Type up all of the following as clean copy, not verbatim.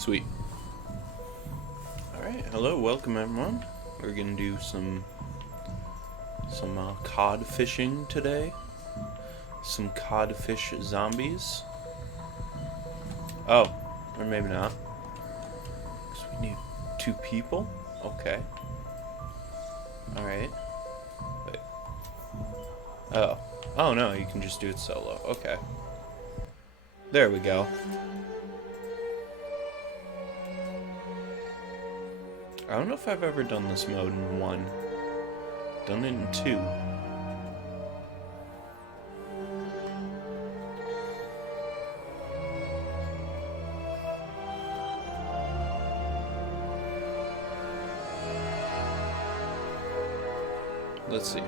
Sweet. Alright, hello, welcome everyone. We're gonna do some cod fishing today. Some codfish zombies. Oh, or maybe not. Because we need 2 people? Okay. Alright. Wait. Oh. Oh no, you can just do it solo. Okay. There we go. I don't know if I've ever done this mode in 1. Done it in 2. Let's see.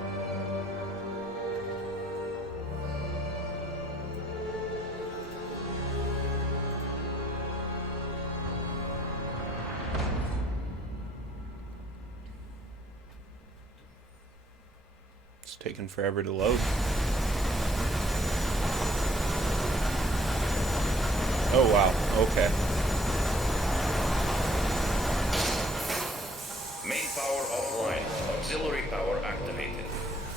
It's taking forever to load. Oh wow, okay. Main power offline. Auxiliary power activated.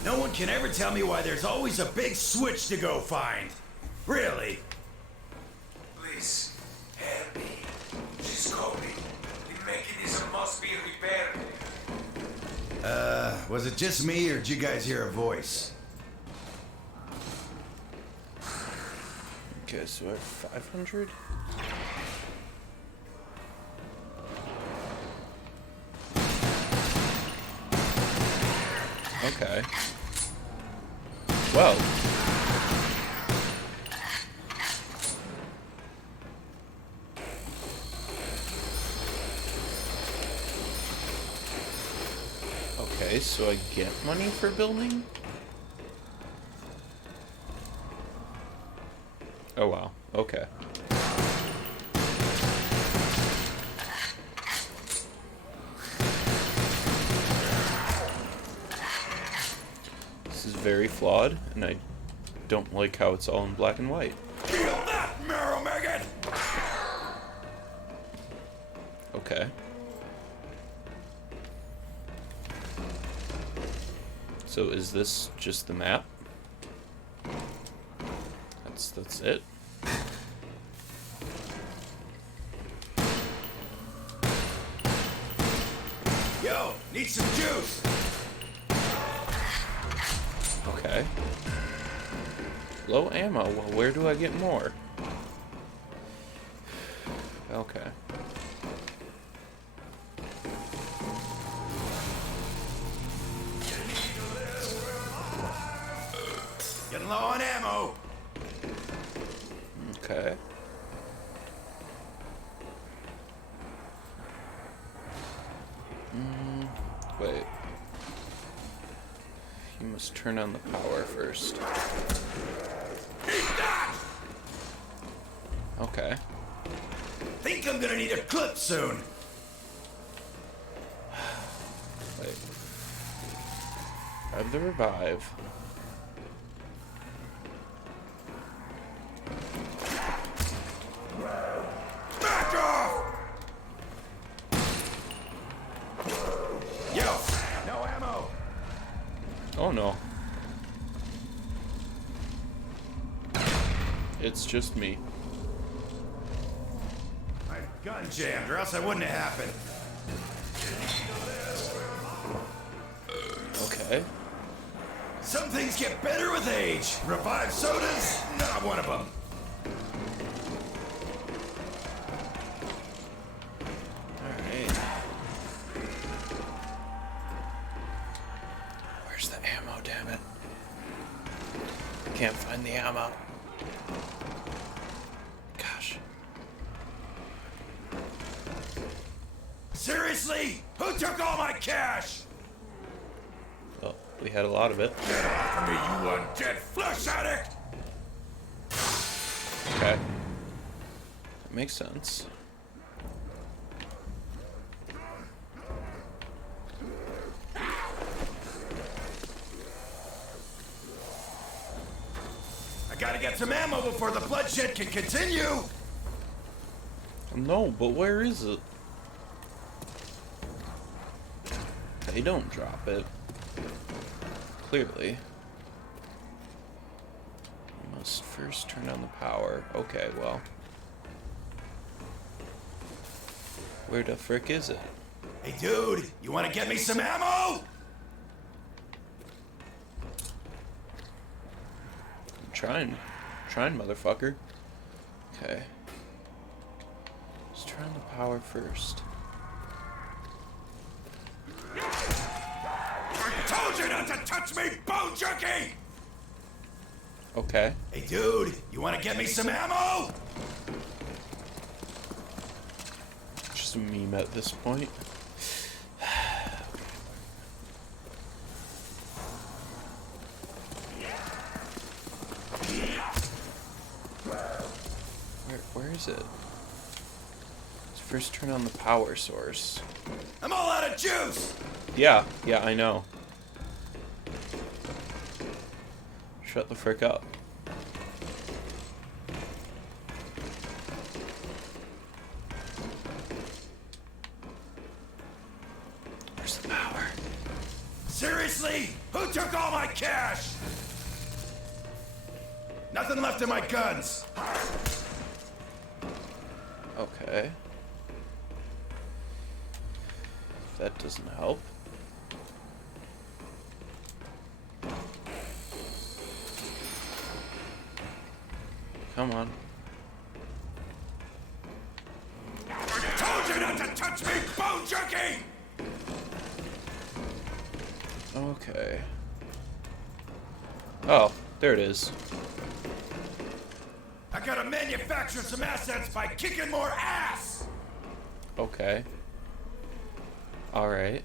No one can ever tell me why there's always a big switch to go find. Really? Please, help me. She's coming. The mechanism must be repaired. Was it just me, or did you guys hear a voice? Okay, so we're at 500? Okay. Well. Okay, so I get money for building? Oh wow, okay. This is very flawed, and I don't like how it's all in black and white. Kill that Marrow Maggot! Okay. So is this just the map? That's it. Yo, need some juice! Okay. Low ammo. Well, where do I get more? Okay. Getting low on ammo! Okay. Wait. You must turn on the power first. Okay. Think I'm gonna need a clip soon. Wait. Grab the revive. Back off! Yo, no ammo. Oh no. It's just me. My gun jammed, or else I wouldn't have happened. Okay. Some things get better with age. Revived sodas, not one of them. Alright. Where's the ammo, damn it? Can't find the ammo. Gosh. Seriously? Who took all my cash? Oh, we had a lot of it. Get off of me, you undead flesh addict! Okay. That makes sense. I gotta get some ammo before the bloodshed can continue! No, but where is it? They don't drop it. Clearly. You must first turn on the power. Okay, well. Where the frick is it? Hey, dude, you want to get me some ammo? I'm trying, motherfucker. Okay. Let's turn on the power first. I told you not to touch me, bone junkie! Okay. Hey, dude, you want to get me some ammo? Just a meme at this point. Where is it? Let's first turn on the power source. I'm all out of juice! Yeah, I know. Shut the frick up. Where's the power? Seriously? Who took all my cash? Nothing left in my guns. Okay. That doesn't help. Come on. Told you not to touch me, bone junkie! Okay. Oh, there it is. I gotta manufacture some assets by kicking more ass! Okay. Alright.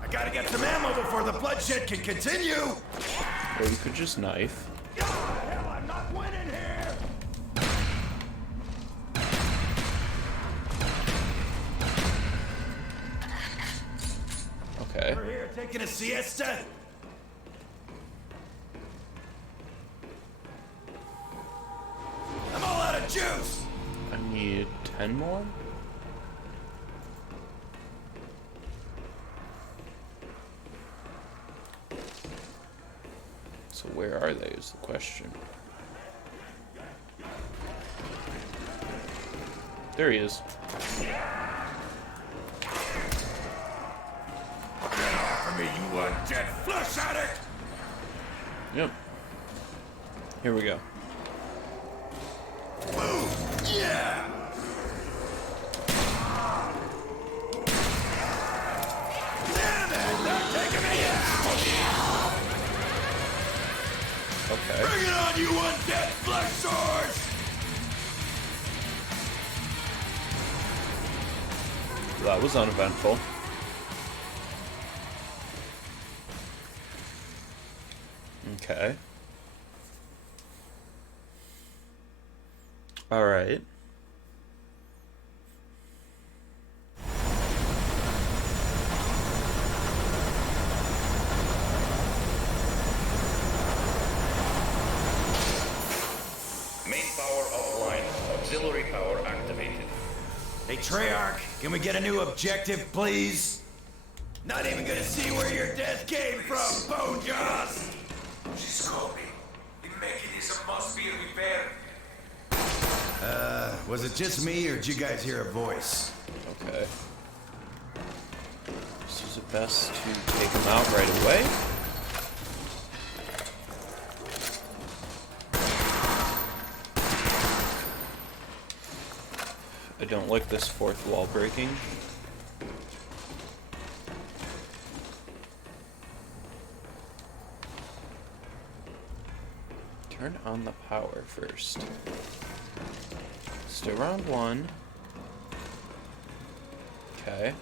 I gotta get some ammo before the bloodshed can continue! Or you could just knife. Hell, I'm not winning here! Okay. We're here taking a siesta? I'm all out of juice! I need 10 more? So where are they is the question. There he is. Offer me, you undead flesh addict! Yep. Here we go. Boom! Yeah! Damn it! They're taking me out! Okay. Bring it on, you undead flesh swords! That was uneventful. Okay. Alright. Main power offline. Auxiliary power activated. Hey, Treyarch, can we get a new objective, please? Not even gonna see where your death came from, Bone Jaws! She's Kobe. The mechanism must be repaired. Was it just me, or did you guys hear a voice? Okay. So is it best to take him out right away? I don't like this fourth wall breaking. Turn on the power first. Stay around one. Okay.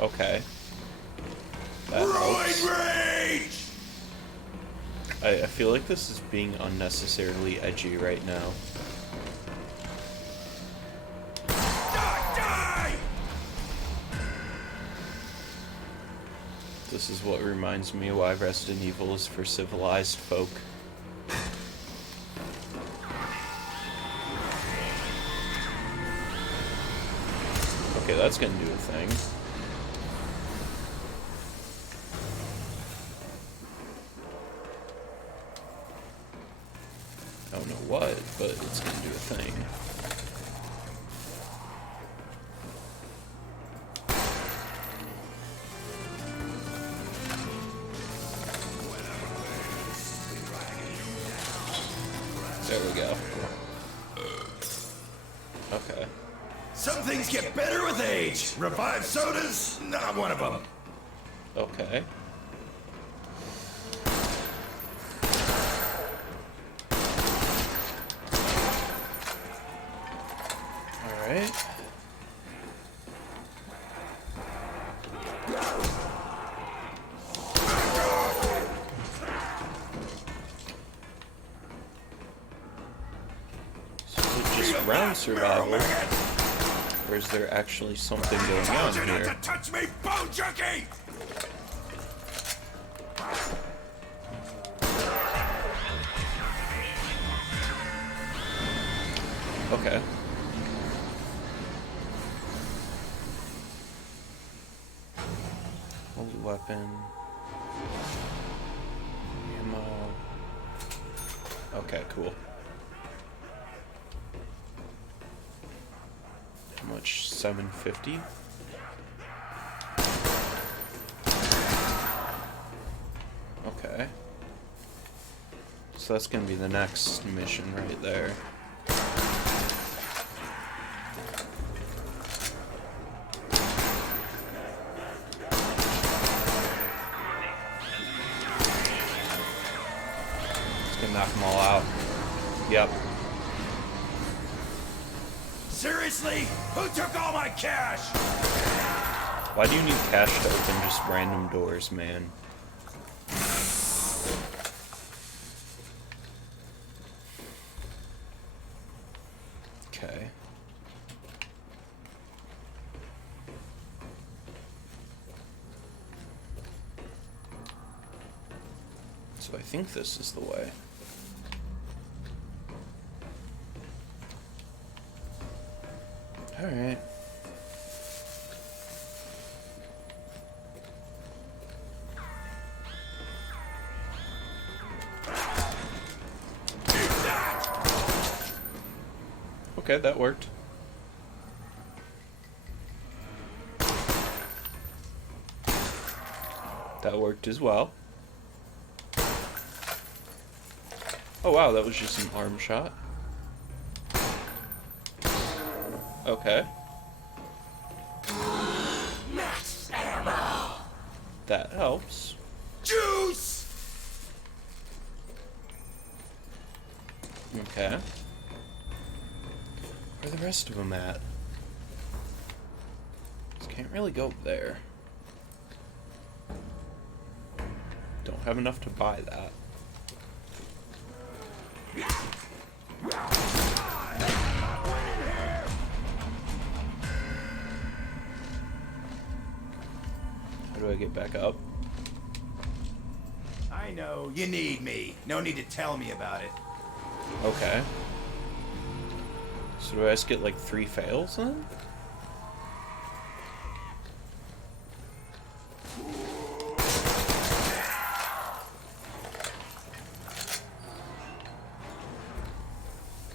Okay. That helps. Roid Rage! I feel like this is being unnecessarily edgy right now. Die, die! This is what reminds me why Resident Evil is for civilized folk. Okay, that's gonna do a thing. I don't know what, but it's gonna do a thing. There we go. Okay. Some things get better with age. Revived sodas, not one of them. Okay. Alright. So is it just round survival? Or is there actually something going on Told you not here? to touch me, bone junkie! Okay. Holy weapon. Ammo. Okay, cool. How much? 750? Okay. So that's gonna be the next mission right there. Knock them all out. Yep. Seriously? Who took all my cash? Why do you need cash to open just random doors, man? Okay. So I think this is the way. Alright. Okay, that worked. That worked as well. Oh wow, that was just an arm shot. Okay. Max ammo! That helps. Juice! Okay. Where are the rest of them at? Just can't really go there. Don't have enough to buy that. How do I get back up? I know, you need me. No need to tell me about it. Okay. So do I just get like 3 fails then?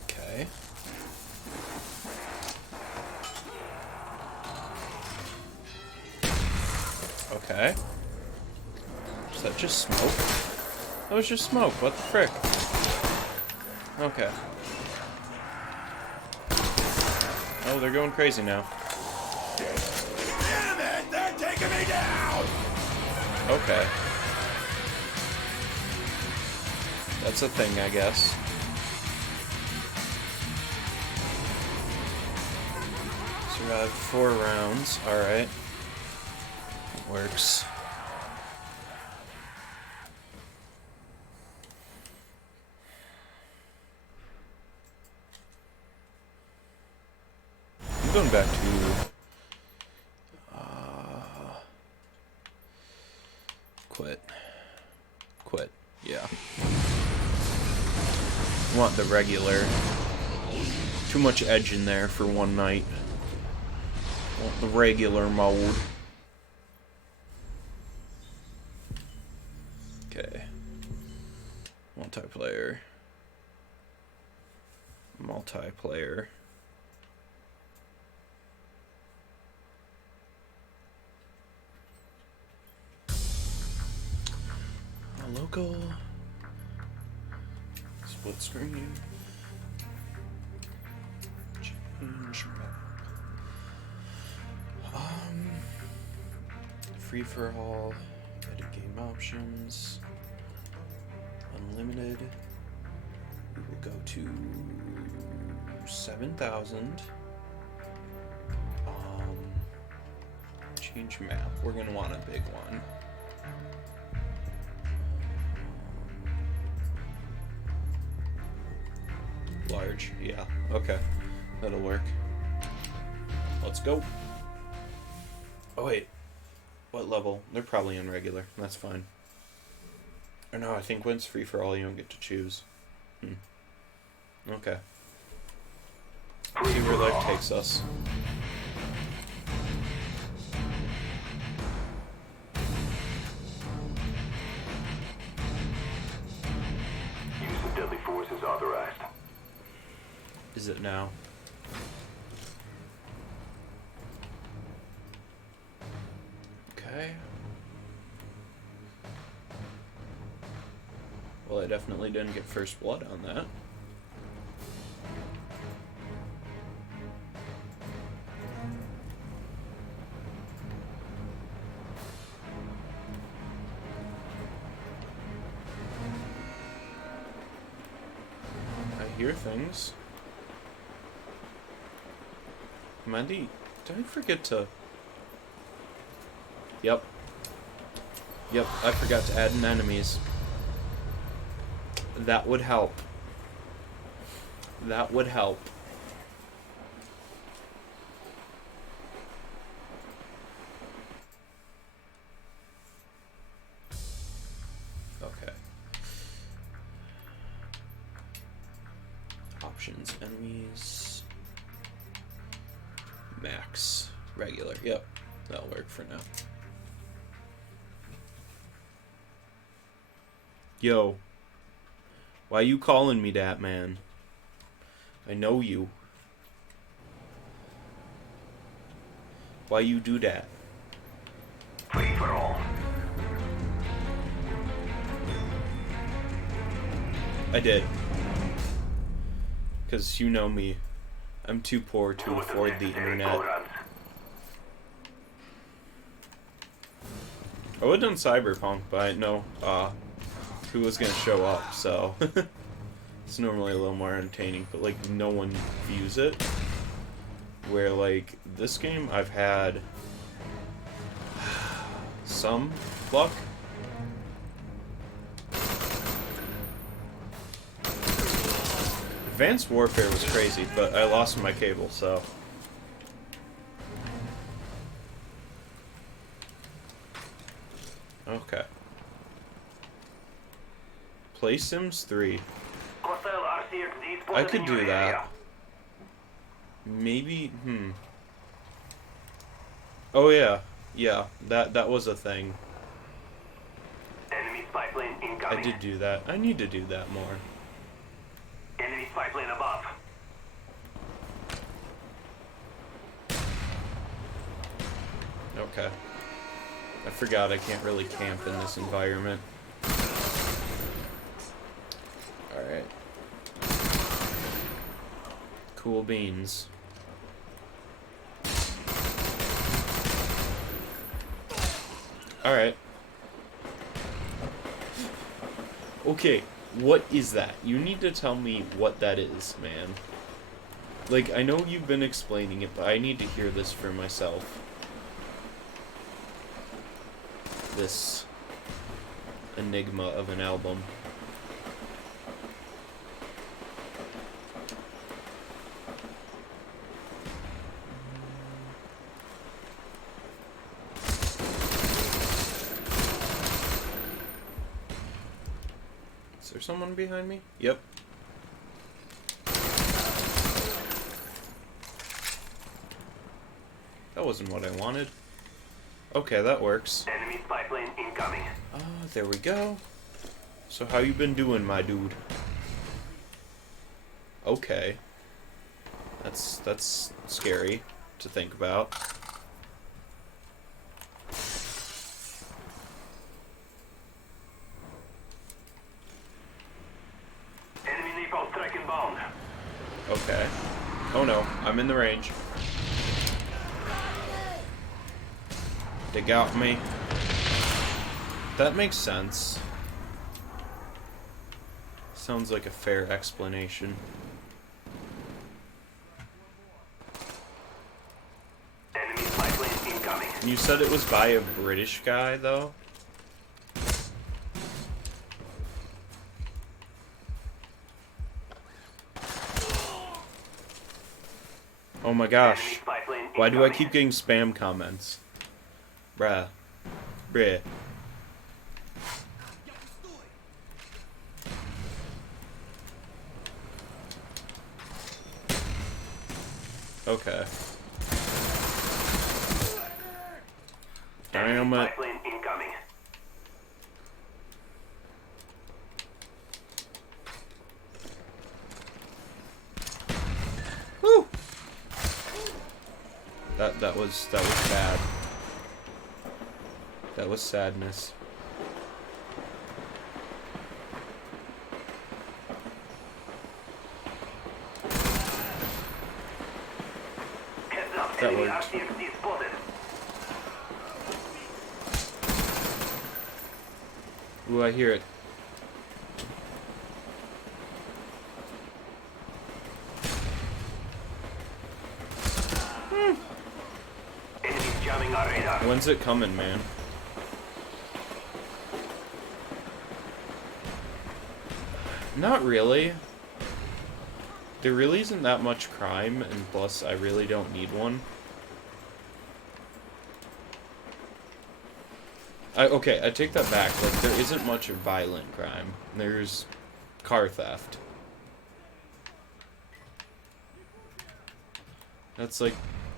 Okay. Okay. Is that just smoke? That was just smoke. What the frick? Okay. Oh, they're going crazy now. Damn it! They're taking me down! Okay. That's a thing, I guess. Survived 4 rounds. Alright. Works. I'm going back to want the regular. Too much edge in there for one night. Want the regular mode. Okay. Multiplayer. Multiplayer. Local. Split screen. Change map. Free for all. Edit game options. Unlimited. We will go to 7,000. Change map. We're gonna want a big one. Large, yeah. Okay. That'll work. Let's go. Oh wait. What level? They're probably on regular. That's fine. Or no, I think when it's free for all, you don't get to choose. Okay. See where life takes us. Use of deadly force is authorized. Is it now? Okay. Well, I definitely didn't get first blood on that. I hear things. Mandy, did I forget to... Yep. Yep, I forgot to add in enemies. That would help. That would help. Okay. Options, enemies. Max. Regular. Yep. That'll work for now. Yo. Why you calling me that, man? I know you. Why you do that? Free for all. I did. Because you know me. I'm too poor to afford the internet. I would have done Cyberpunk, but I know who was going to show up, so it's normally a little more entertaining, but like no one views it. Where like this game I've had some luck. Advanced Warfare was crazy, but I lost my cable, so. Okay. Play Sims 3. I could do that. Maybe, Oh yeah, yeah, that was a thing. Enemy spy plane incoming. I did do that. I need to do that more. Enemy spy plane above. Okay. I forgot I can't really camp in this environment. Alright. Cool beans. Alright. Okay, what is that? You need to tell me what that is, man. Like, I know you've been explaining it, but I need to hear this for myself. This enigma of an album. Is there someone behind me? Yep. That wasn't what I wanted. Okay, that works. Enemy spy plane incoming. Ah, there we go. So how you been doing, my dude? Okay. That's scary to think about. Enemy napalm strike inbound. Okay. Oh no, I'm in the range. They got me. That makes sense. Sounds like a fair explanation. Enemy spy plane incoming. You said it was by a British guy, though? Oh my Enemy gosh. spy plane Why do I incoming. keep getting spam comments? Bruh. Bruh. Okay. Damn Spy it. plane incoming. Woo! That was bad. That was sadness. Heads up. That Enemy worked. RCXD spotted. Ooh, I hear it. Enemies jamming our radar. When's it coming, man? Not really. There really isn't that much crime, and plus, I really don't need one. Okay, I take that back. Like, there isn't much violent crime. There's car theft. That's like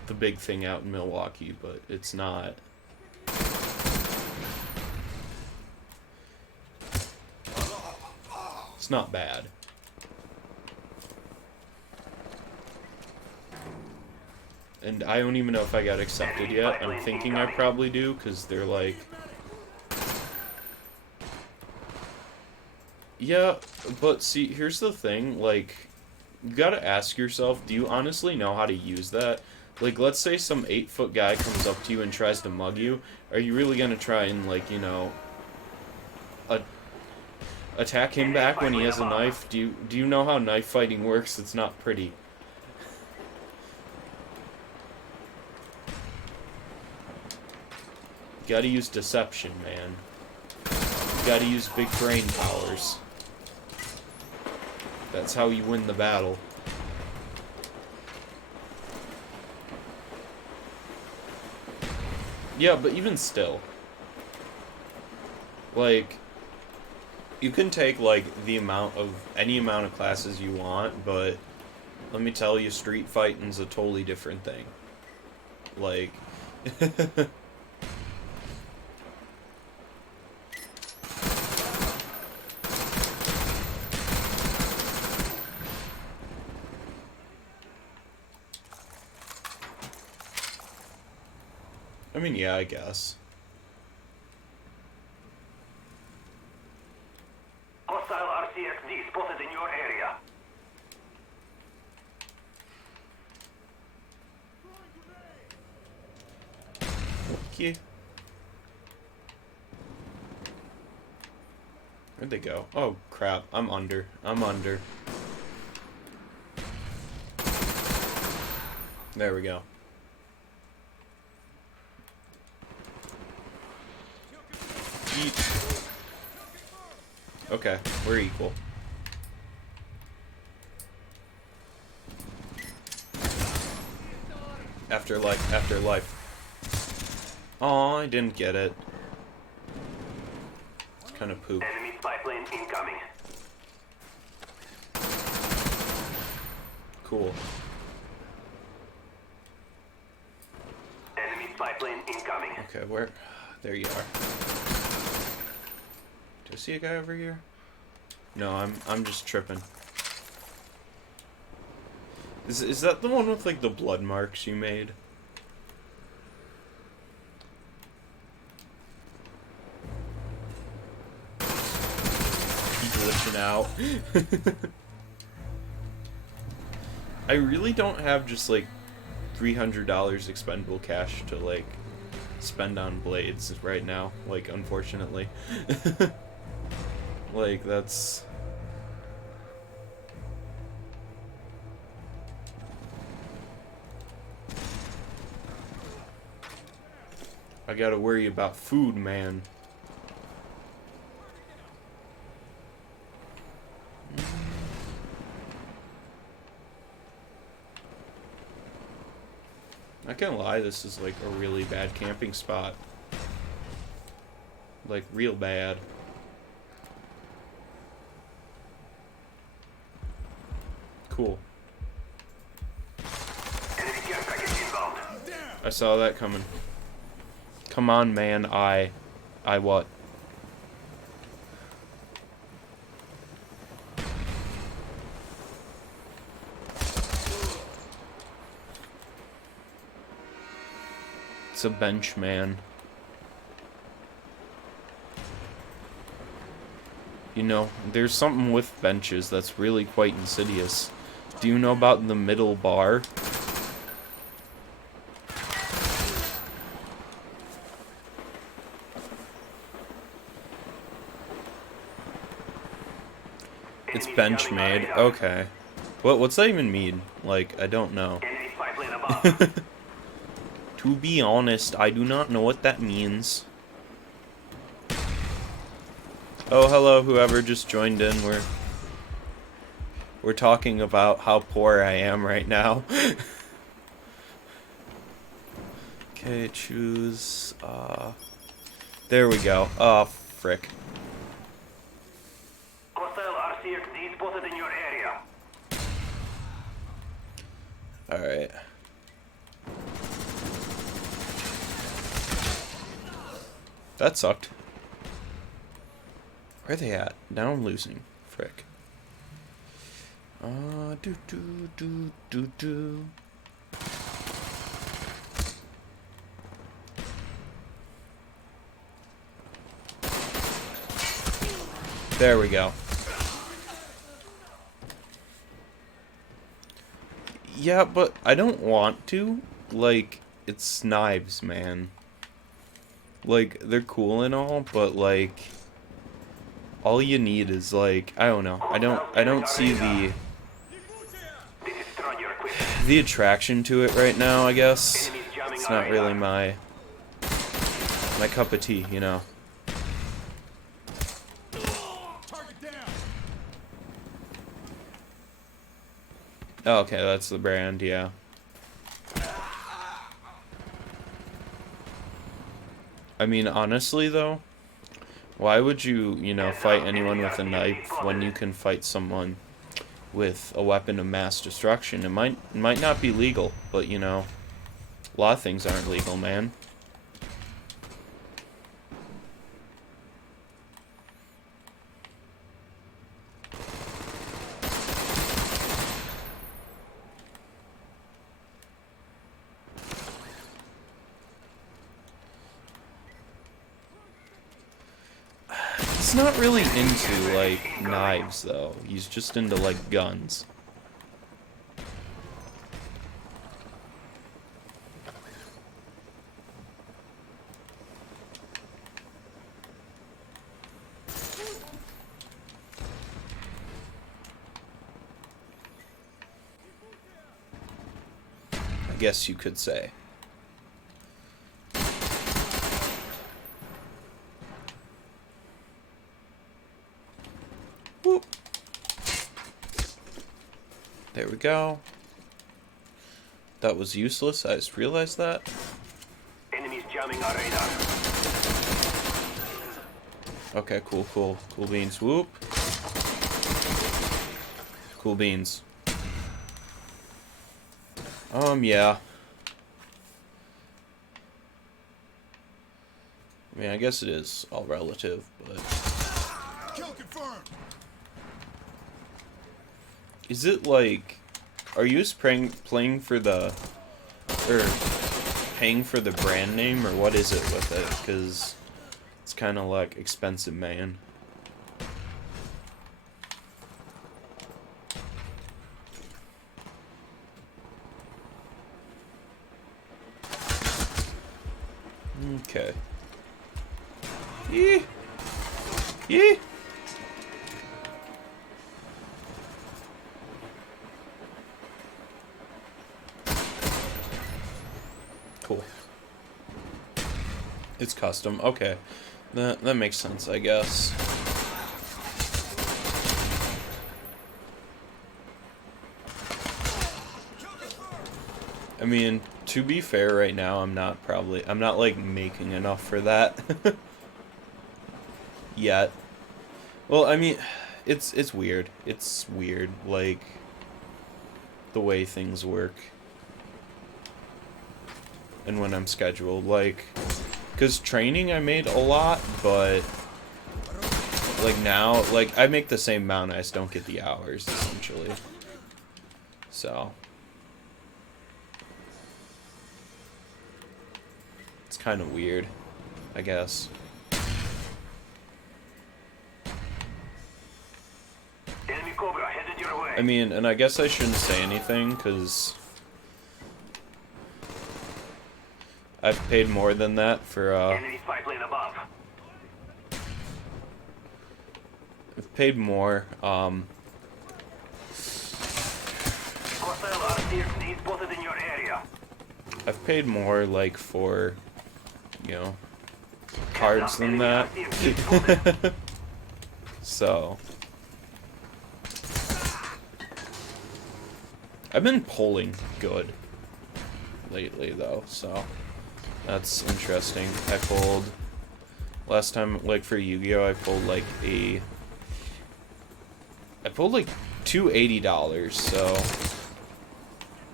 the big thing out in Milwaukee, but it's not. It's not bad. And I don't even know if I got accepted yet. I'm thinking I probably do, because they're like... Yeah, but see, here's the thing, like, you gotta ask yourself, do you honestly know how to use that? Like, let's say some 8-foot guy comes up to you and tries to mug you. Are you really gonna try and, like, you know, attack him back when he has a knife? Do you know how knife fighting works? It's not pretty. You gotta use deception, man. You gotta use big brain powers. That's how you win the battle. Yeah, but even still. Like, you can take, like, any amount of classes you want, but let me tell you, street fighting's a totally different thing. Like... I mean, yeah, I guess. Hostile RCXD spotted in your area. Okay. Where'd they go? Oh, crap. I'm under. There we go. Yeet. Okay, we're equal. After life. Aw, I didn't get it. It's kind of poop. Enemy spy plane incoming. Cool. incoming. Okay, where? There you are. Do I see a guy over here? No, I'm just tripping. Is that the one with like the blood marks you made? Glitching out. I really don't have just like $300 expendable cash to like spend on blades right now, like, unfortunately. Like, that's... I gotta worry about food, man. I can't lie, this is like a really bad camping spot. Like, real bad. Cool. Enemy care package inbound. I saw that coming. Come on, man. I what? It's a bench, man. You know, there's something with benches that's really quite insidious. Do you know about the middle bar? It's bench made. Okay. What's that even mean? Like, I don't know. Enemy spy plane above. To be honest, I do not know what that means. Oh, hello, whoever just joined in. We're talking about how poor I am right now. Okay, choose, there we go. Oh, frick. Hostile RCXD spotted in your area. Alright. That sucked. Where are they at? Now I'm losing. Frick. Do. There we go. Yeah, but I don't want to. Like, it's knives, man. Like, they're cool and all, but like, all you need is like, I don't know. I don't see the attraction to it right now, I guess. It's not really my cup of tea, you know. Oh, okay, that's the brand, yeah. I mean, honestly, though, why would you, you know, fight anyone with a knife when you can fight someone with a weapon of mass destruction? It might not be legal, but, you know, a lot of things aren't legal, man. He's not really into, like, knives, though. He's just into, like, guns. I guess you could say. Whoop. There we go. That was useless. I just realized that. Enemies jamming our radar. Okay, cool. Cool beans. Whoop. Cool beans. Yeah. mean, I guess it is all relative, but... Kill confirmed. Is it like... Are you just playing for the... Or paying for the brand name, or what is it with it? Because it's kind of like expensive, man. Okay. Yee! Yee! Cool. It's custom. Okay. That makes sense, I guess. I mean, to be fair, right now I'm not like making enough for that yet. Well, I mean, it's weird. It's weird, like the way things work and when I'm scheduled, like, cause training I made a lot, but like now, like I make the same amount, I just don't get the hours essentially. So. It's kind of weird, I guess. Enemy Cobra headed your way. I mean, and I guess I shouldn't say anything, because I've paid more than that for, Enemy spy plane above. I've paid more, Hostile RCXD spotted in your area. I've paid more, like, for, you know, cards than that. So. I've been pulling good lately, though, so that's interesting. I pulled, last time, like, for Yu-Gi-Oh! I pulled, like, two $80, so,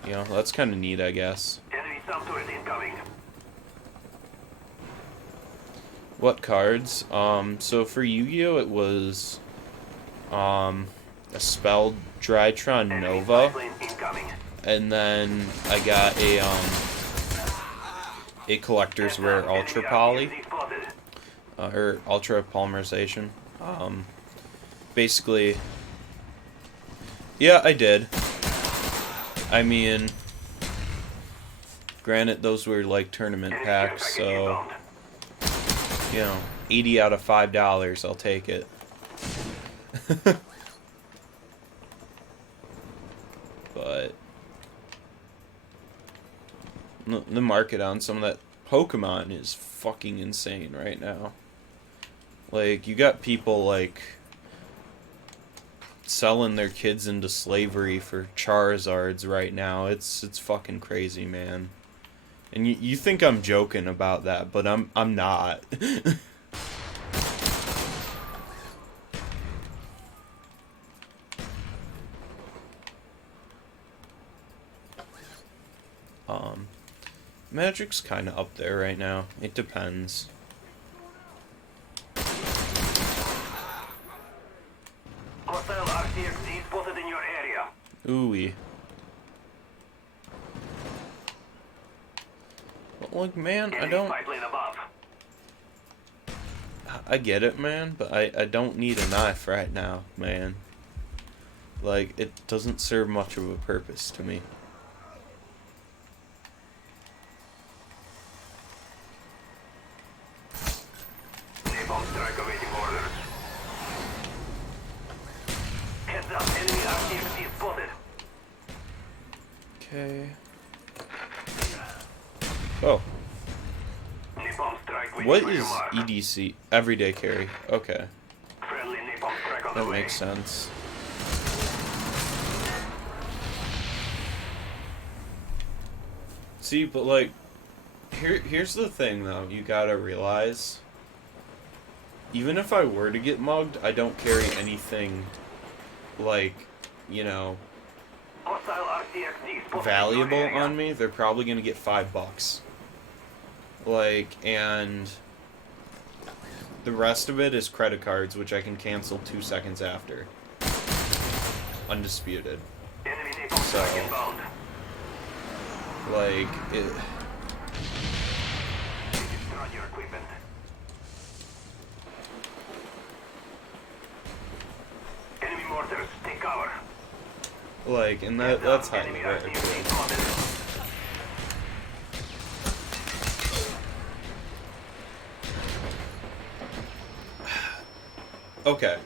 you know, that's kind of neat, I guess. Enemy sub turret incoming. What cards? So for Yu-Gi-Oh! It was, a Spell Drytron Enemy Nova, spy plane incoming. and then I got a Collector's Rare Ultra Poly, RCXD spotted. or Ultra Polymerization. Basically, yeah, I did. I mean, granted, those were like tournament Enemy packs, care package so, inbound. you know, 80 out of $5, I'll take it. But the market on some of that Pokemon is fucking insane right now. Like, you got people, like, selling their kids into slavery for Charizards right now. It's fucking crazy, man. And you think I'm joking about that, but I'm not. Magic's kind of up there right now. It depends. Hostile RCXD spotted in your area. Ooh-wee. But, like, man, I Enemy don't... spy plane above. I get it, man, but I don't need a knife right now, man. Like, it doesn't serve much of a purpose to me. Napalm strike awaiting orders. Heads up, enemy RCXD spotted. Okay. Oh, Napalm strike waiting what for is your mark. EDC? Everyday carry. Okay, Friendly napalm strike on that the way. makes sense. See, but like, here's the thing though, you gotta realize, even if I were to get mugged, I don't carry anything, like, you know, Hostile RCXD spotted valuable in your area. on me. They're probably gonna get $5. Like, and The rest of it is credit cards, which I can cancel 2 seconds after. Undisputed. Enemy napalm So- strike inbound. Like, it... Destroy your equipment. Enemy mortars, take cover. Like, and that's highly Enemy rare, RCXD too. spotted. Okay.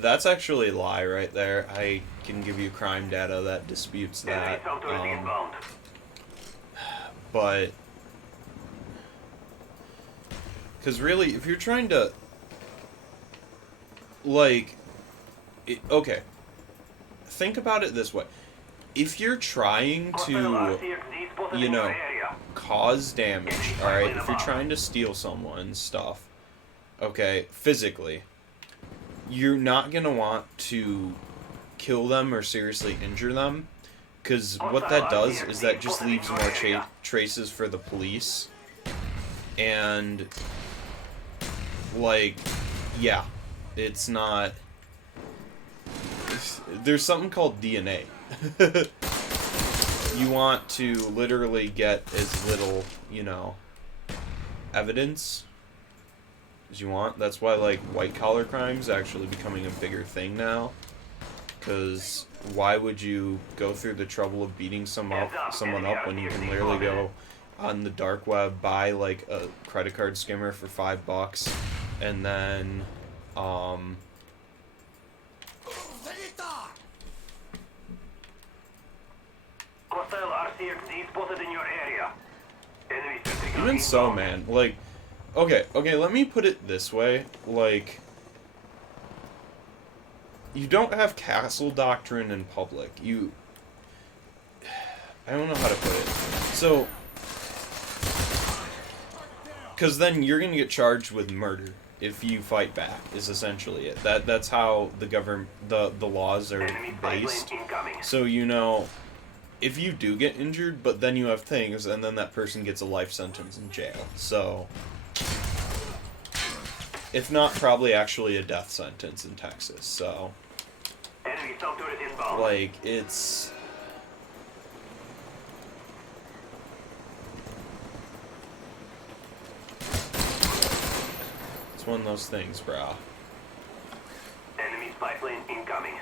That's actually a lie right there. I can give you crime data that disputes Enemy that. assault turret inbound. But... Because really, if you're trying to... Like... okay. Think about it this way. If you're trying Hostile to, RCXD spotted you in your know, area. cause damage, alright? If you're trying to steal someone's stuff, okay, physically, you're not gonna want to kill them or seriously injure them, because what that does is that just leaves more traces for the police, and, like, yeah, it's not... There's something called DNA. You want to literally get as little, you know, evidence as you want. That's why, like, white-collar crime's actually becoming a bigger thing now. Because why would you go through the trouble of beating someone up when you can literally go on the dark web, buy, like, a credit card skimmer for $5, and then, Hostile RCXD spotted in your area. Enemy sentry even so, man, like, okay, let me put it this way, like, you don't have castle doctrine in public. I don't know how to put it. So, because then you're gonna get charged with murder if you fight back, is essentially it. That's how the laws are Enemy spy based. plane incoming. So, you know, if you do get injured, but then you have things, and then that person gets a life sentence in jail. So, if not, probably actually a death sentence in Texas. So, Enemy assault turret inbound. like, it's... It's one of those things, brah. Enemy spy plane incoming.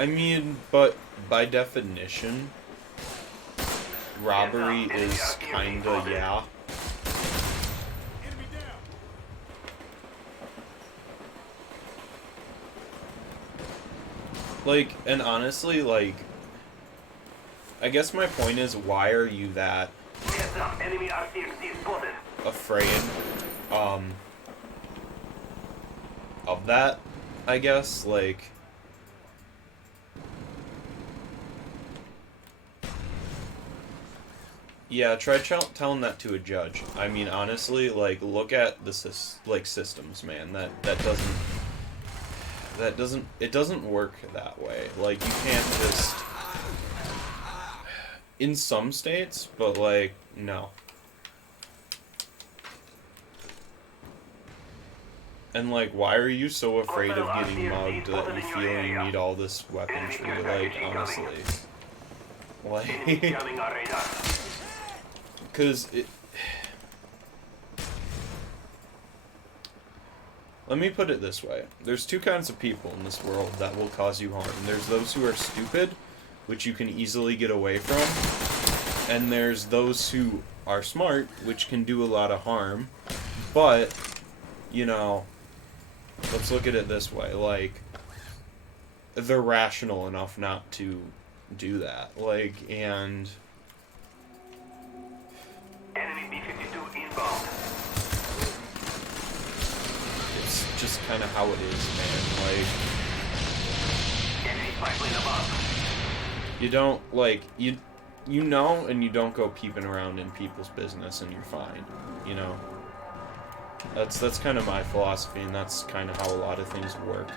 I mean, but by definition, robbery is kinda, yeah. Like, and honestly, like, I guess my point is, why are you that Heads up, enemy RCXD spotted. afraid, of that, I guess, like... Yeah, try telling that to a judge. I mean, honestly, like, look at the systems, man. It doesn't work that way. Like, you can't just... In some states, but, like, no. And, like, why are you so afraid of getting mugged that you feel you need all this weaponry? Like, honestly. Enemy Like... jamming our radar. Because it... Let me put it this way. There's two kinds of people in this world that will cause you harm. There's those who are stupid, which you can easily get away from. And there's those who are smart, which can do a lot of harm. But, you know, let's look at it this way. Like, they're rational enough not to do that. Like, and... Enemy B-52 inbound. It's just kind of how it is, man. Like, Enemy spy plane above. you don't, like, you know, and you don't go peeping around in people's business and you're fine, you know? That's kind of my philosophy, and that's kind of how a lot of things work.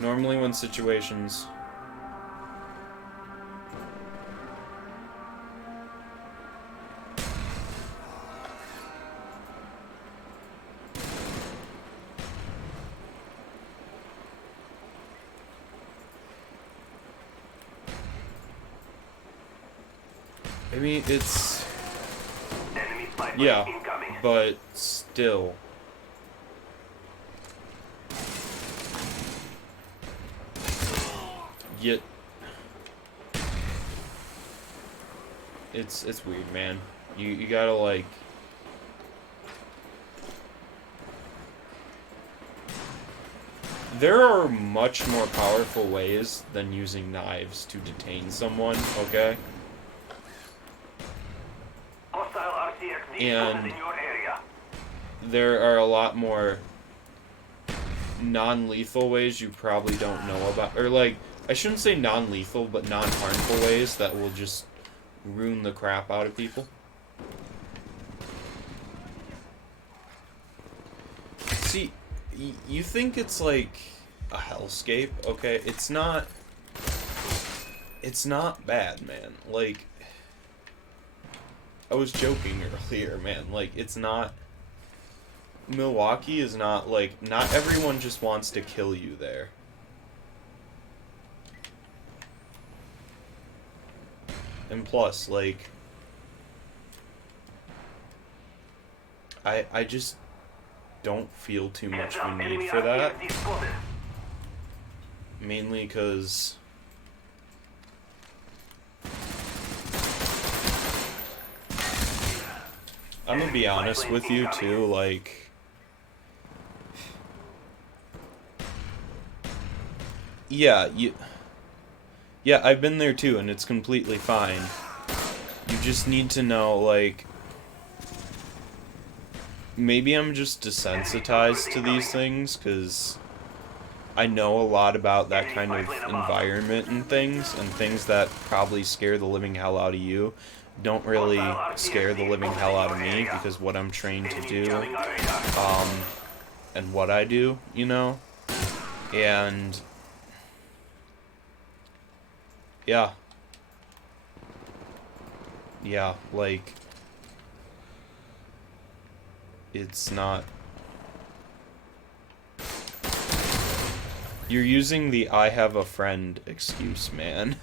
Normally when situations... I mean, it's... Enemy spy plane Yeah, incoming. but still... Yet... It's weird, man. You gotta, like... There are much more powerful ways than using knives to detain someone, okay? Hostile RCXD And- spotted in your area. There are a lot more non-lethal ways you probably don't know about. Or, like, I shouldn't say non-lethal, but non-harmful ways that will just ruin the crap out of people. See, you think it's like a hellscape, okay? It's not bad, man. Like, I was joking earlier, man. Like, it's not... Milwaukee is not, like... Not everyone just wants to kill you there. And plus, like... I just don't feel too much of a need for that. RCXD spotted. Mainly because... I'm gonna be honest with you, too, like... Yeah, Yeah, I've been there, too, and it's completely fine. You just need to know, like... Maybe I'm just desensitized to these things, because I know a lot about that kind of environment and things that probably scare the living hell out of you don't really scare the living hell out of me, because what I'm trained to do, and what I do, you know? And... Yeah. Yeah, like... It's not... You're using the I have a friend excuse, man.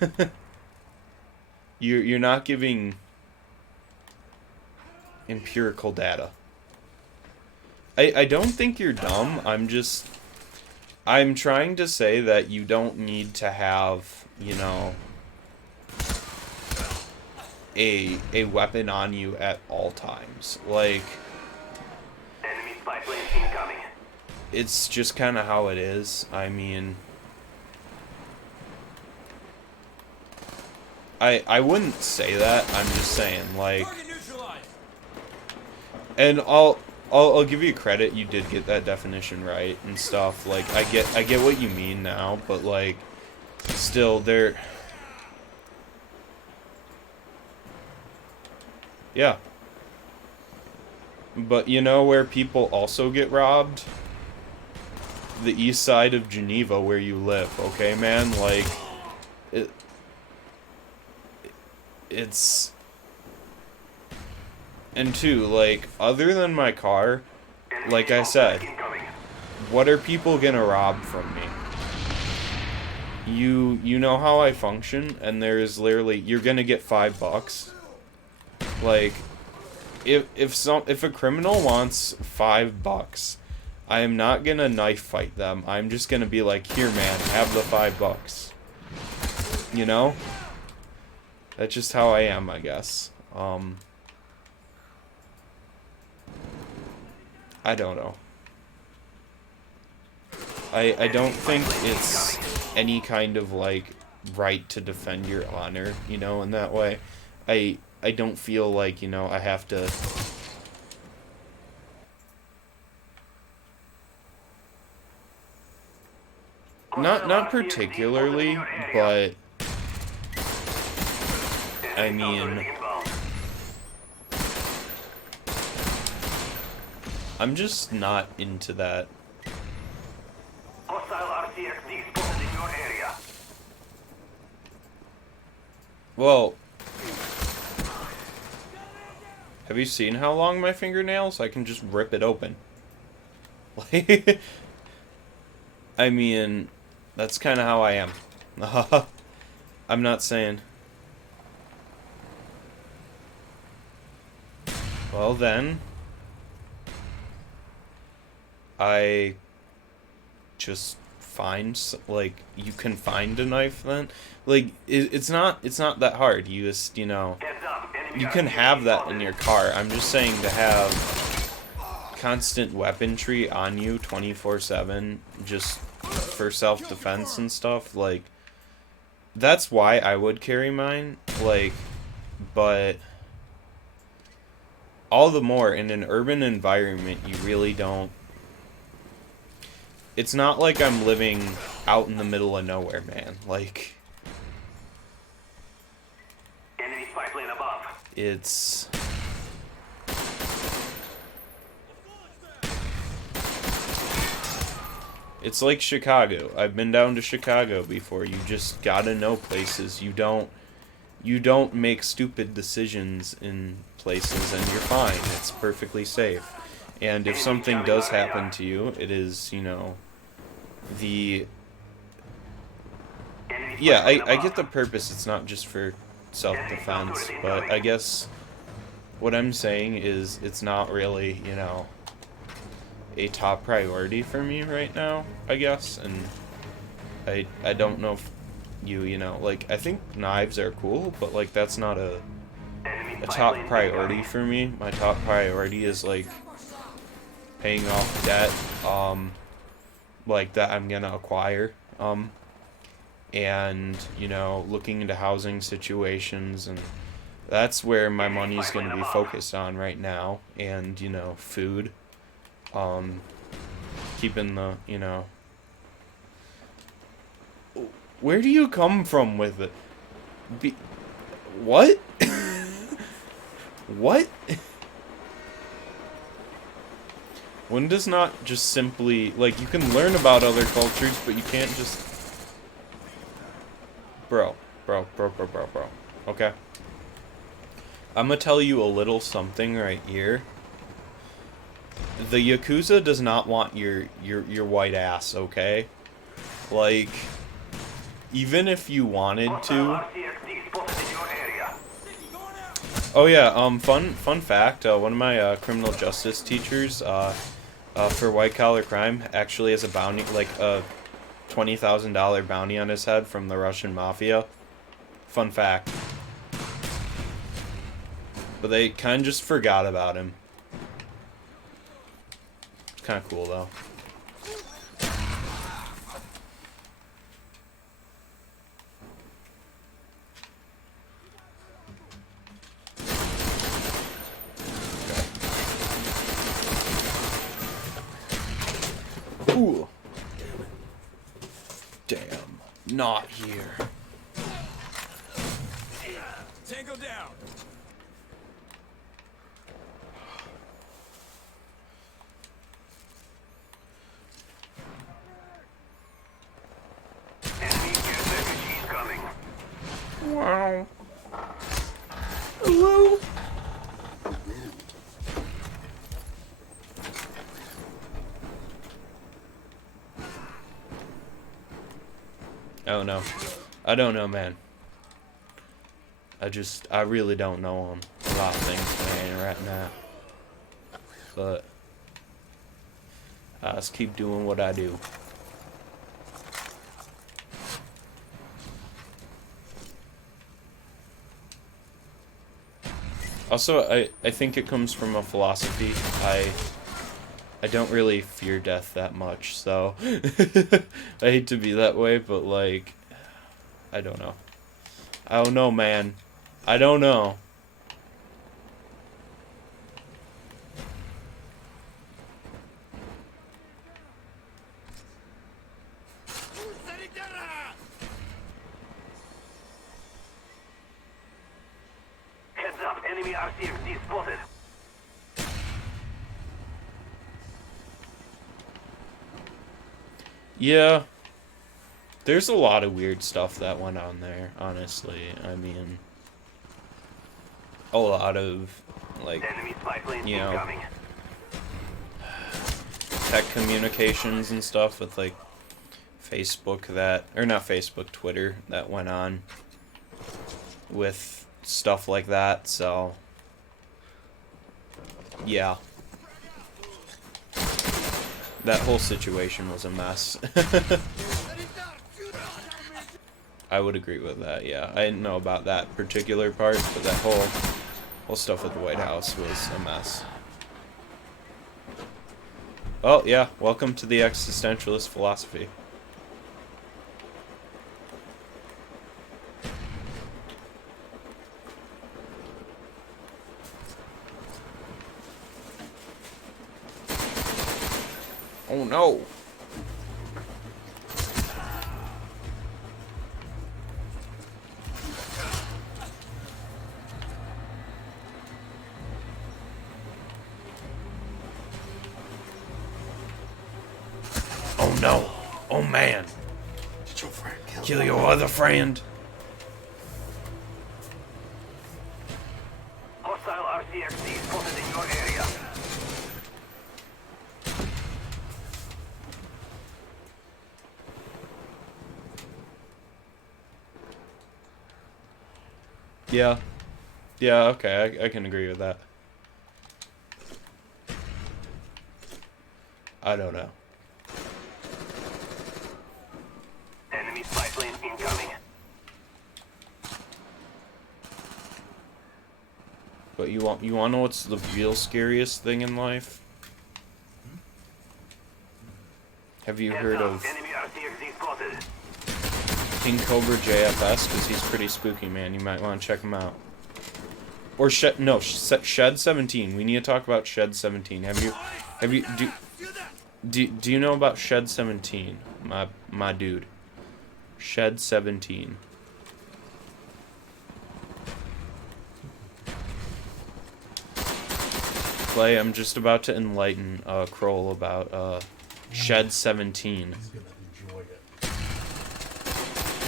You're not giving empirical data. I don't think you're dumb. I'm trying to say that you don't need to have, you know, a weapon on you at all times. Like, Enemy spy plane incoming. it's just kind of how it is. I mean, I wouldn't say that. I'm just saying, like, and I'll give you credit. You did get that definition right and stuff. Like, I get what you mean now, but like, still there. Yeah. But you know where people also get robbed? The east side of Geneva, where you live, okay, man? Like, it's... And two, like, other than my car, like I said, what are people gonna rob from me? You know how I function, and there's literally, you're gonna get $5. Like, if a criminal wants $5, I am not gonna knife fight them. I'm just gonna be like, here, man, have the $5. You know? That's just how I am, I guess. I don't know. I don't think it's any kind of, like, right to defend your honor, you know, in that way. I don't feel like, you know, I have to... Not particularly, but... I mean... I'm just not into that. Hostile RCXD spotted in your area. Well, have you seen how long my fingernails? I can just rip it open. Like, I mean, that's kind of how I am. I'm not saying. Well then, I just find, like, you can find a knife then. Like, it's not that hard. You just, you know, Heads up, enemy you can RCXD have that in spotted. your car. I'm just saying to have constant weaponry on you 24/7 just for self-defense and stuff, like, that's why I would carry mine, like, but all the more in an urban environment, you really don't. It's not like I'm living out in the middle of nowhere, man. Like, Enemy spy plane above. it's like Chicago. I've been down to Chicago before. You just gotta know places. You don't make stupid decisions in places, and you're fine. It's perfectly safe. And if something does happen to you, it is, you know, the... Enemy spy Yeah, plane I above. get the purpose. It's not just for self-defense, but I guess what I'm saying is it's not really, you know, a top priority for me right now, I guess, and I don't know if you know, like, I think knives are cool, but, like, that's not a Enemy spy top plane priority incoming. for me. My top priority is, like, paying off debt, like, that I'm gonna acquire, and, you know, looking into housing situations, and that's where my money's gonna be focused on right now, and, you know, food, keeping the, you know... Where do you come from with it? What? What? One does not just simply... Like, you can learn about other cultures, but you can't just... Bro. Okay? I'm gonna tell you a little something right here. The Yakuza does not want your white ass, okay? Like, even if you wanted Hostile to... RCXD spotted in your area. Oh yeah, fun fact, one of my criminal justice teachers for white collar crime actually has a bounty, like a $20,000 bounty on his head from the Russian mafia. Fun fact. But they kind of just forgot about him. It's kind of cool though. Ooh. Damn. Not here. Tango down. Enemy care package incoming. Wow. Hello? Oh no. I don't know, man. I really don't know on a lot of things, man, right now. But I just keep doing what I do. Also, I think it comes from a philosophy. I don't really fear death that much, so I hate to be that way, but like, I don't know. I don't know, man. I don't know. Heads up, enemy RCXD spotted. Yeah. There's a lot of weird stuff that went on there, honestly. I mean, a lot of, like, Enemy spy plane you know, incoming. tech communications and stuff with, like, Facebook that, or not Facebook, Twitter that went on with stuff like that, so, yeah. That whole situation was a mess. I would agree with that, yeah. I didn't know about that particular part, but that whole stuff at the White House was a mess. Oh, yeah, welcome to the existentialist philosophy. Oh no! Oh no! Oh man! Did your friend Kill your other friend! Hostile RCXD spotted in your area. Yeah. Yeah, okay, I can agree with that. I don't know. Enemy spy plane incoming. But you want to know what's the real scariest thing in life? Have you heard of Enemy RCXD spotted. King Cobra JFS? Because he's pretty spooky, man. You might want to check him out. Or Shed 17. We need to talk about Shed 17. Do you know about Shed 17, my dude? Shed 17. Clay, I'm just about to enlighten Kroll about Shed 17.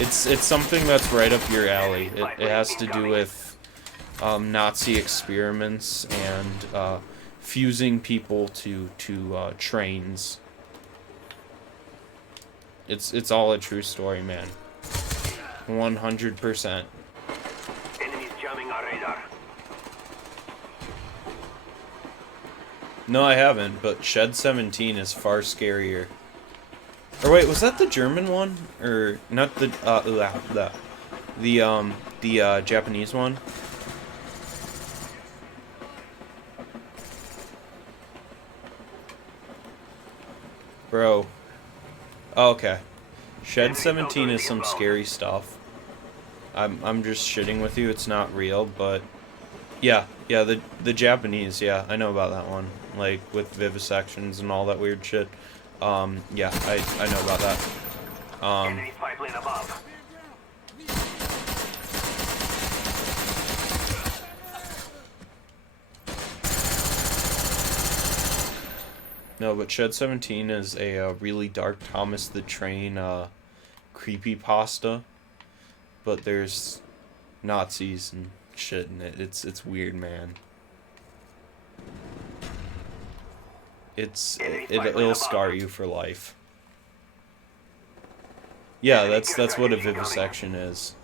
It's something that's right up your alley. It has to do with Nazi experiments and fusing people to trains. It's all a true story, man. 100%. Enemies jamming our radar. No, I haven't, but Shed 17 is far scarier. Or wait, was that the German one? Or not the Japanese one? Bro. Oh, okay. Shed 17 is some scary stuff. I'm just shitting with you, it's not real, but yeah, the Japanese, yeah, I know about that one. Like with vivisections and all that weird shit. Yeah, I know about that. Enemy spy plane above. No, but Shed 17 is a really dark Thomas the Train creepypasta. But there's Nazis and shit in it. It's weird, man. It'll scar you for life. Yeah, that's what a vivisection is.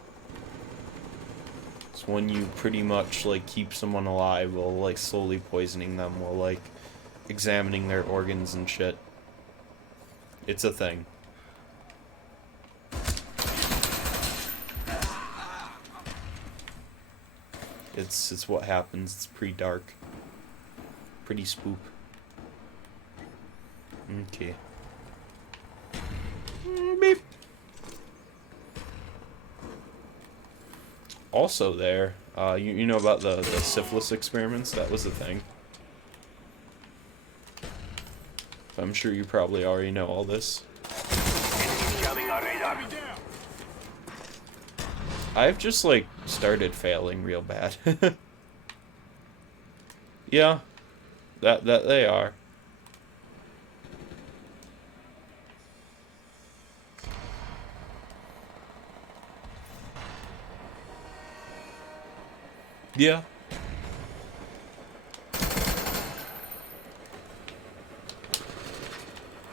It's when you pretty much like keep someone alive while like slowly poisoning them while like examining their organs and shit. It's a thing. It's what happens. It's pretty dark. Pretty spook. Okay. Beep. Also there, you know about the syphilis experiments? That was a thing. I'm sure you probably already know all this. Enemies jamming our radar. I've just, like, started failing real bad. Yeah. That they are. Yeah.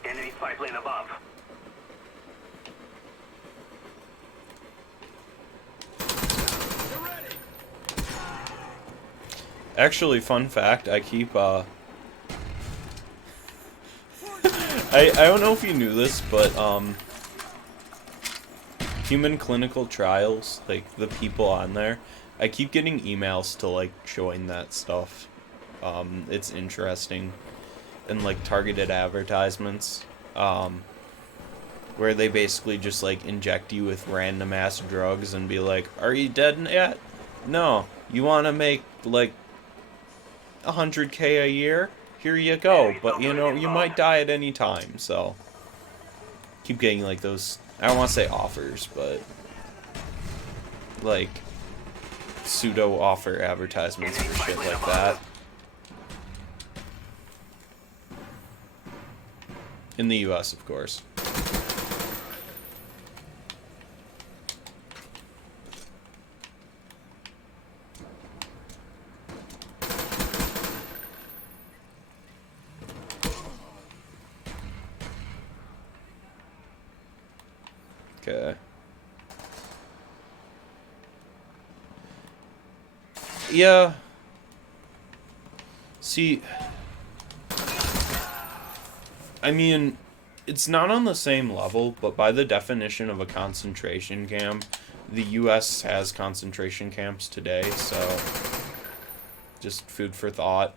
Enemy spy plane above. Actually, fun fact, I keep, I don't know if you knew this, but, human clinical trials, like, the people on there, I keep getting emails to, like, join that stuff. It's interesting. And, like, targeted advertisements, where they basically just, like, inject you with random-ass drugs and be like, are you dead yet? No. You want to make, like, 100K a year? Here you go. But, you know, you might die at any time, so... Keep getting, like, those... I don't want to say offers, but... Like... pseudo-offer advertisements for shit like that. In the US, of course. Okay. Yeah. See, I mean, it's not on the same level, but by the definition of a concentration camp, the US has concentration camps today, so just food for thought.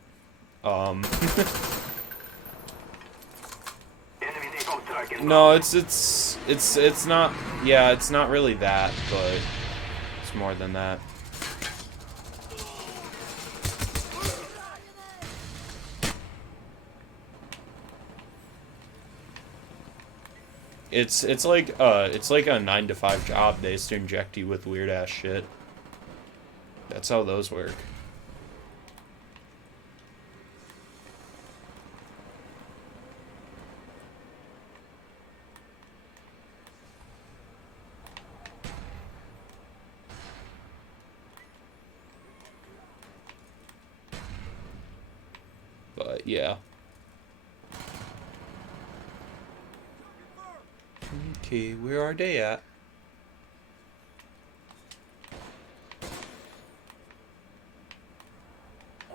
No, it's not, yeah, it's not really that, but it's more than that. It's like a 9-to-5 job. They just inject you with weird ass shit. That's how those work. But yeah. Okay, where are they at?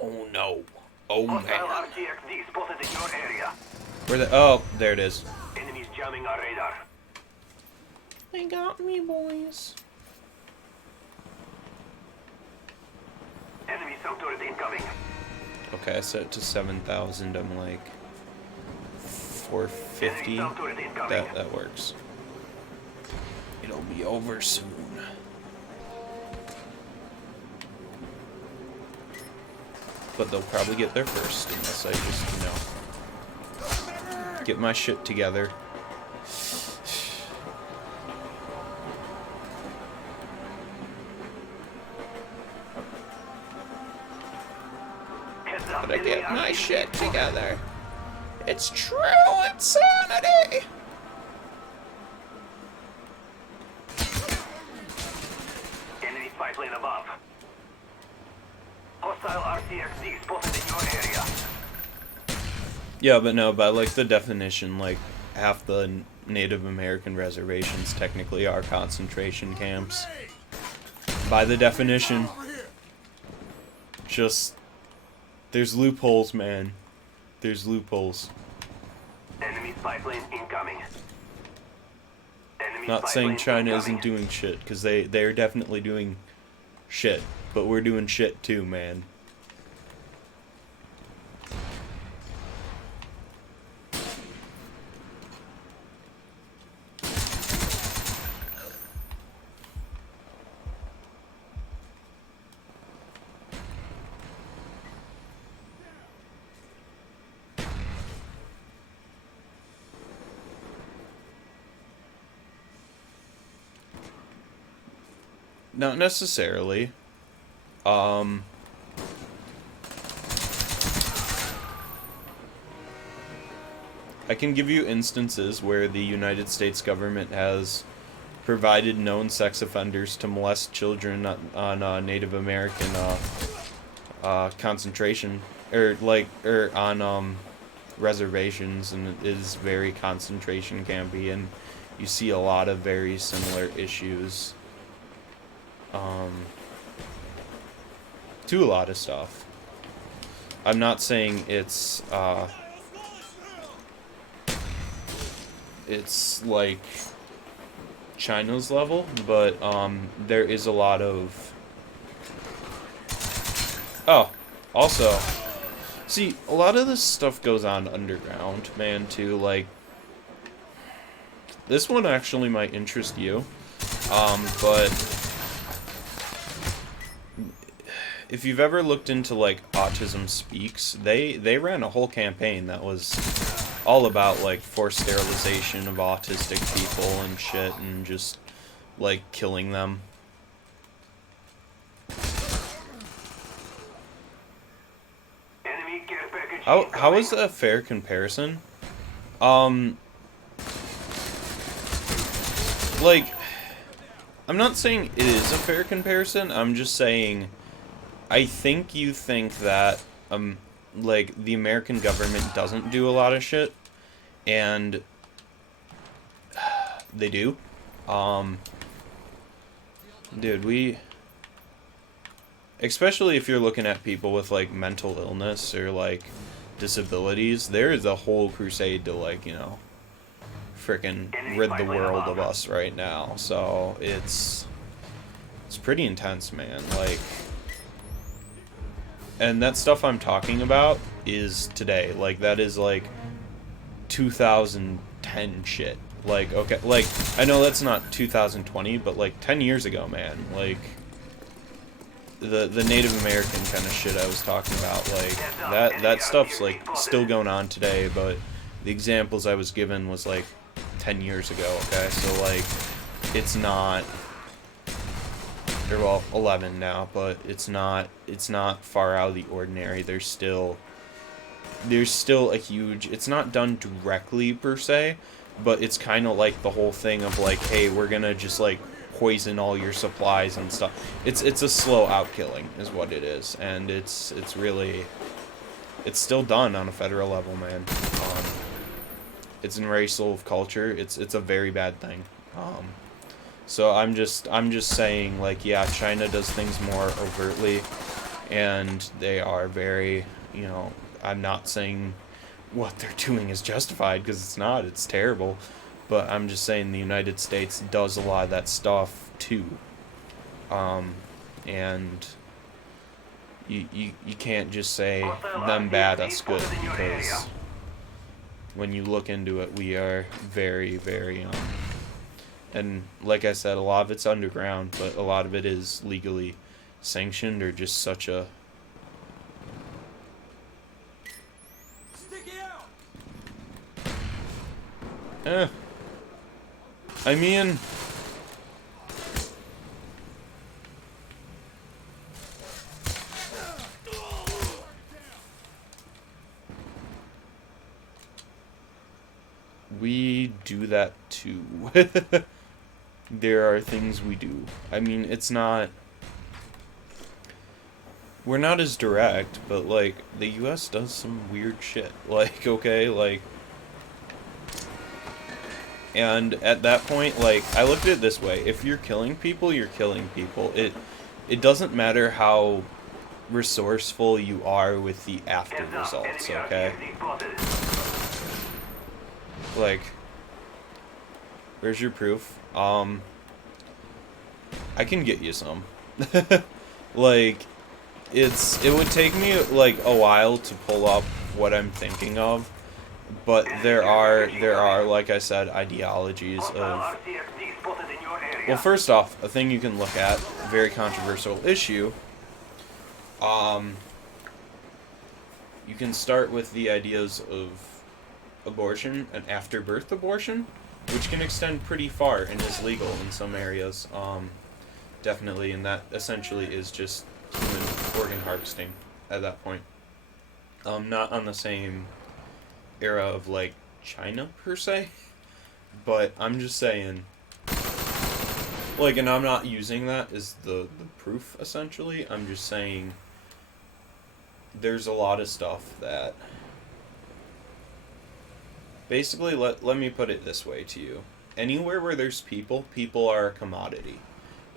Oh no. Oh man. Hostile RCXD spotted in your area. Where the... Oh, there it is. Enemies jamming our radar. They got me, boys. Enemy sound turret incoming. Okay, I set it to 7,000. I'm like 450. That works. It'll be over soon. But they'll probably get there first, unless I just, you know, get my shit together. Gotta get my shit together. It's true insanity! Enemy spy plane above. Hostile RCXD spotted in your area. Yeah, but no, by like the definition, like half the Native American reservations technically are concentration camps. By the definition. Just, there's loopholes, man. There's loopholes. Enemy spy plane incoming. Enemy Not spy saying plane China incoming. isn't doing shit, because they're definitely doing shit. But we're doing shit too, man. Not necessarily. I can give you instances where the United States government has provided known sex offenders to molest children on Native American concentration or on reservations, and it is very concentration campy, and you see a lot of very similar issues to a lot of stuff. I'm not saying it's like China's level, but there is a lot of... Oh, also, see, a lot of this stuff goes on underground, man, too. Like, this one actually might interest you, but if you've ever looked into, like, Autism Speaks, they ran a whole campaign that was all about, like, forced sterilization of autistic people and shit, and just, like, killing them. How is that a fair comparison? Like, I'm not saying it is a fair comparison, I'm just saying, I think you think that, like, the American government doesn't do a lot of shit, and they do. Dude, especially if you're looking at people with, like, mental illness or, like, disabilities, there is a whole crusade to, like, you know, frickin' rid the world of us right now. So it's pretty intense, man. Like, and that stuff I'm talking about is today. Like, that is, like, 2010 shit. Like, okay, like, I know that's not 2020, but, like, 10 years ago, man. Like, the Native American kind of shit I was talking about, like, that stuff's, like, still going on today, but the examples I was given was, like, 10 years ago, okay? So, like, it's not, or, well, 11 now, but it's not far out of the ordinary. There's still a huge, it's not done directly, per se, but it's kind of like the whole thing of, like, hey, we're gonna just, like, poison all your supplies and stuff. It's a slow outkilling is what it is, and it's really, it's still done on a federal level, man. It's an erasal of culture. It's a very bad thing. So I'm just saying, like, yeah, China does things more overtly, and they are very, you know, I'm not saying what they're doing is justified, because it's not. It's terrible. But I'm just saying the United States does a lot of that stuff too, and you can't just say them bad, us good, because when you look into it, we are very, very, and like I said, a lot of it's underground, but a lot of it is legally sanctioned, or just such a... I mean, we do that too. There are things we do. I mean, it's not... We're not as direct, but, like, the US does some weird shit. Like, okay, like... And at that point, like, I looked at it this way. If you're killing people, you're killing people. It doesn't matter how resourceful you are with the after results, okay? Like, where's your proof? I can get you some. Like, it would take me, like, a while to pull up what I'm thinking of. But there are, like I said, ideologies of... Well, first off, a thing you can look at, a very controversial issue, you can start with the ideas of abortion and after-birth abortion, which can extend pretty far and is legal in some areas, definitely, and that essentially is just human organ harvesting at that point. Not on the same era of, like, China, per se, but I'm just saying, Like, and I'm not using that as the proof, essentially. I'm just saying there's a lot of stuff that... Basically, let me put it this way to you. Anywhere where there's people, people are a commodity.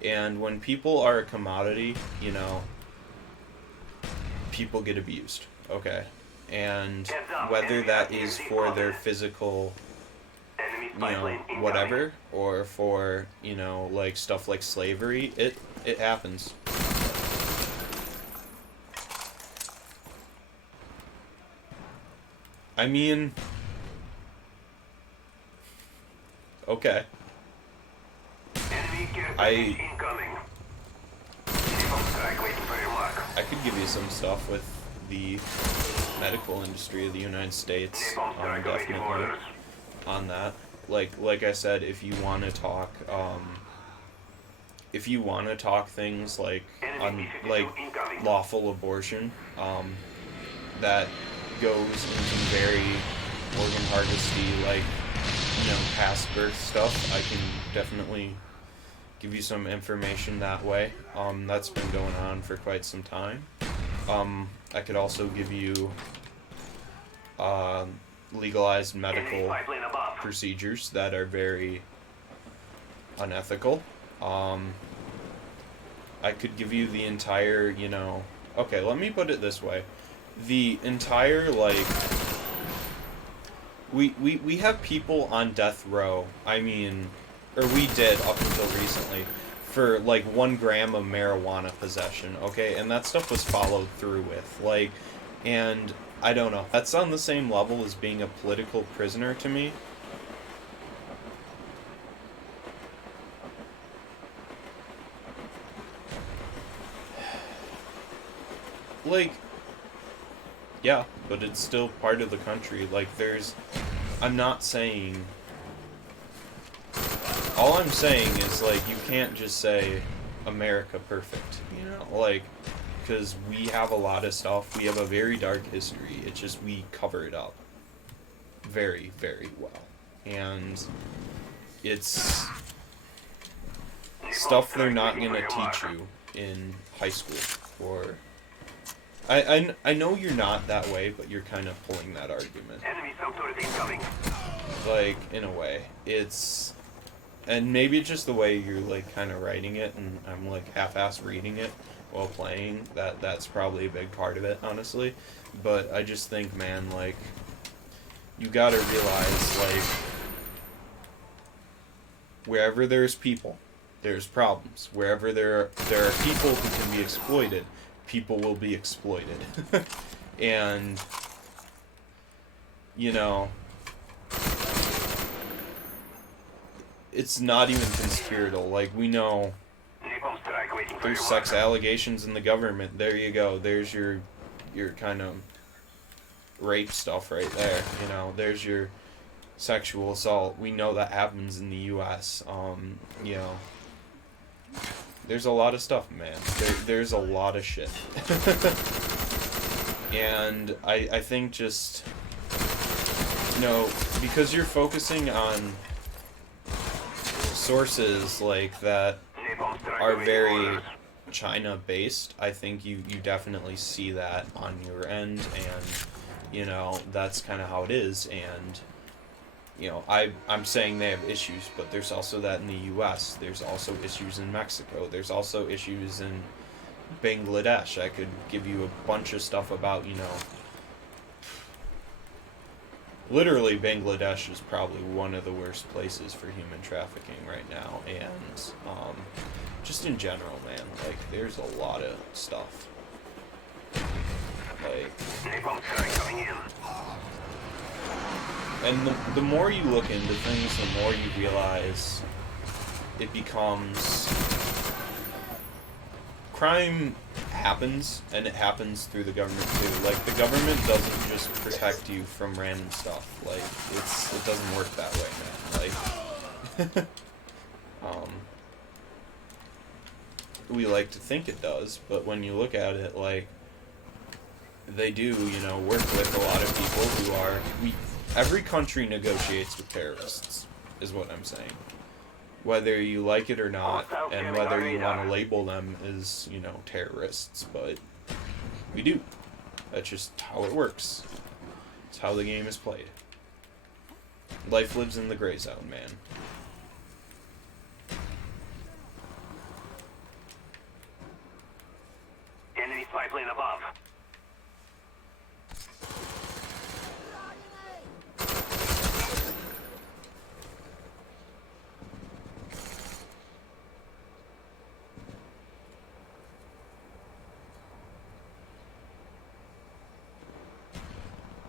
And when people are a commodity, you know, people get abused, okay? And whether that is for their physical, Enemy you spy know, plane incoming. whatever, or for, you know, like stuff like slavery, it happens. I mean, okay. Enemy care I- package incoming. Napalm strike waiting for your mark. I could give you some stuff with the medical industry of the United States, Napalm strike awaiting definitely orders. on that. Like I said, if you want to talk, things like Enemy B-52 like incoming. lawful abortion, that goes into very organ harvesty, like, you know, past birth stuff, I can definitely give you some information that way. That's been going on for quite some time. I could also give you legalized Enemy medical spy plane above. procedures that are very unethical. I could give you the entire, you know... Okay, let me put it this way. The entire, like... We have people on death row, I mean... Or we did up until recently, for, like, 1 gram of marijuana possession, okay? And that stuff was followed through with, like... And, I don't know. That's on the same level as being a political prisoner to me. Like, yeah, but it's still part of the country. Like, I'm not saying... All I'm saying is, like, you can't just say America perfect, you know? Like, because we have a lot of stuff. We have a very dark history. It's just we cover it up very, very well. And it's stuff they're not going to teach you in high school or... I know you're not that way, but you're kind of pulling that argument. Enemy subturret incoming. Like, in a way. It's... And maybe it's just the way you're, like, kind of writing it, and I'm, like, half-ass reading it while playing. That's probably a big part of it, honestly. But I just think, man, like, you gotta realize, like, wherever there's people, there's problems. Wherever there are people who can be exploited, people will be exploited. And, you know, it's not even conspiratorial. Like, we know Napalm strike waiting for there's your sex mark. allegations in the government. There you go. There's your kind of rape stuff right there. You know, there's your sexual assault. We know that happens in the U.S. You know, there's a lot of stuff, man. There's a lot of shit. And I think just, you know, because you're focusing on sources like that Napalm strike are awaiting very orders. China based, I think you definitely see that on your end, and you know, that's kind of how it is. And you know, I'm saying they have issues, but there's also that in the US. There's also issues in Mexico. There's also issues in Bangladesh. I could give you a bunch of stuff about, you know, literally Bangladesh is probably one of the worst places for human trafficking right now. And just in general, man, like, there's a lot of stuff. Like, Napalm strike coming in. and the more you look into things, the more you realize it becomes... Crime happens, and it happens through the government too. Like, the government doesn't just protect you from random stuff. Like, it doesn't work that way, man. Like, we like to think it does, but when you look at it, like, they do, you know, work with a lot of people who are... every country negotiates with terrorists, is what I'm saying. whether you like it or not, and whether you want to label them as, you know, terrorists, but we do. That's just how it works. It's how the game is played. Life lives in the gray zone, man. Enemy spy plane above.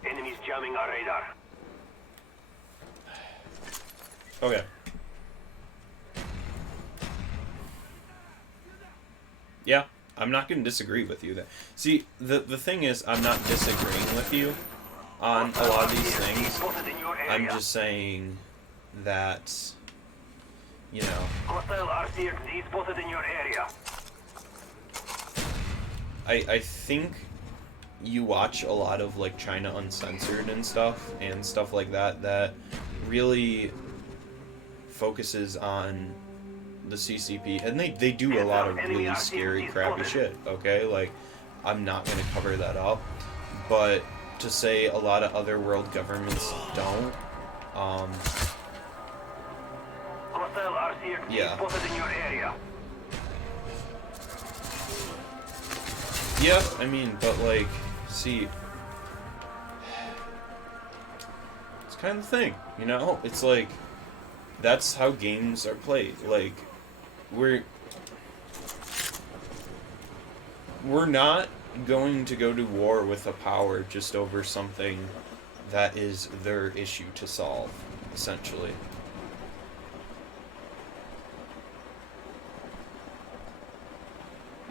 Enemies jamming our radar. Okay. Yeah, I'm not going to disagree with you there. See, the thing is, I'm not disagreeing with you on a lot of these things. Spotted in your area. I'm just saying that, you know, Hostile RCXD spotted in your area. I think you watch a lot of, like, China Uncensored and stuff like that, that really focuses on the CCP, and they do a lot of really scary, crappy shit, okay? Like, I'm not going to cover that up, but to say a lot of other world governments don't, Hostile RCXD Yeah. spotted in your area. yeah, I mean, but, like, see, it's kind of the thing, you know? It's like, that's how games are played. Like, we're not going to go to war with a power just over something that is their issue to solve, essentially.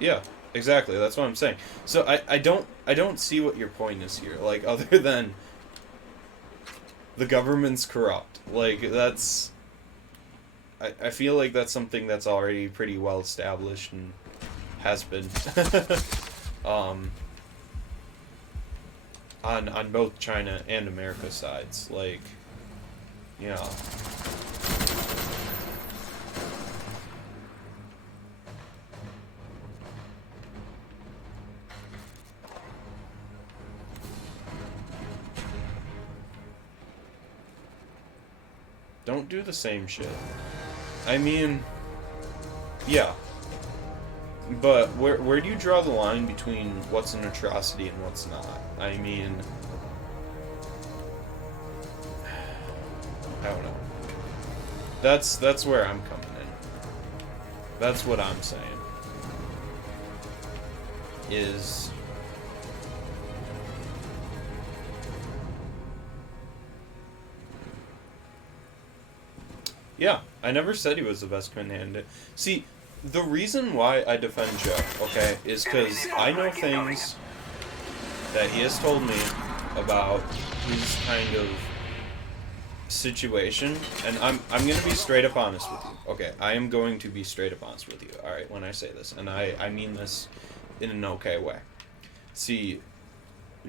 Yeah, exactly. That's what I'm saying. So I don't see what your point is here. Like, other than the government's corrupt. Like, that's... I feel like that's something that's already pretty well established and has been on both China and America sides. Like, you know. Don't do the same shit. I mean, yeah. But where do you draw the line between what's an atrocity and what's not? I mean, I don't know. That's where I'm coming in. That's what I'm saying. Is yeah, I never said he was the best commander. See, the reason why I defend Joe, okay, is because I know things that he has told me about his kind of situation, and I'm gonna be straight up honest with you. Okay, I am going to be straight up honest with you, alright, when I say this, and I mean this in an okay way. See,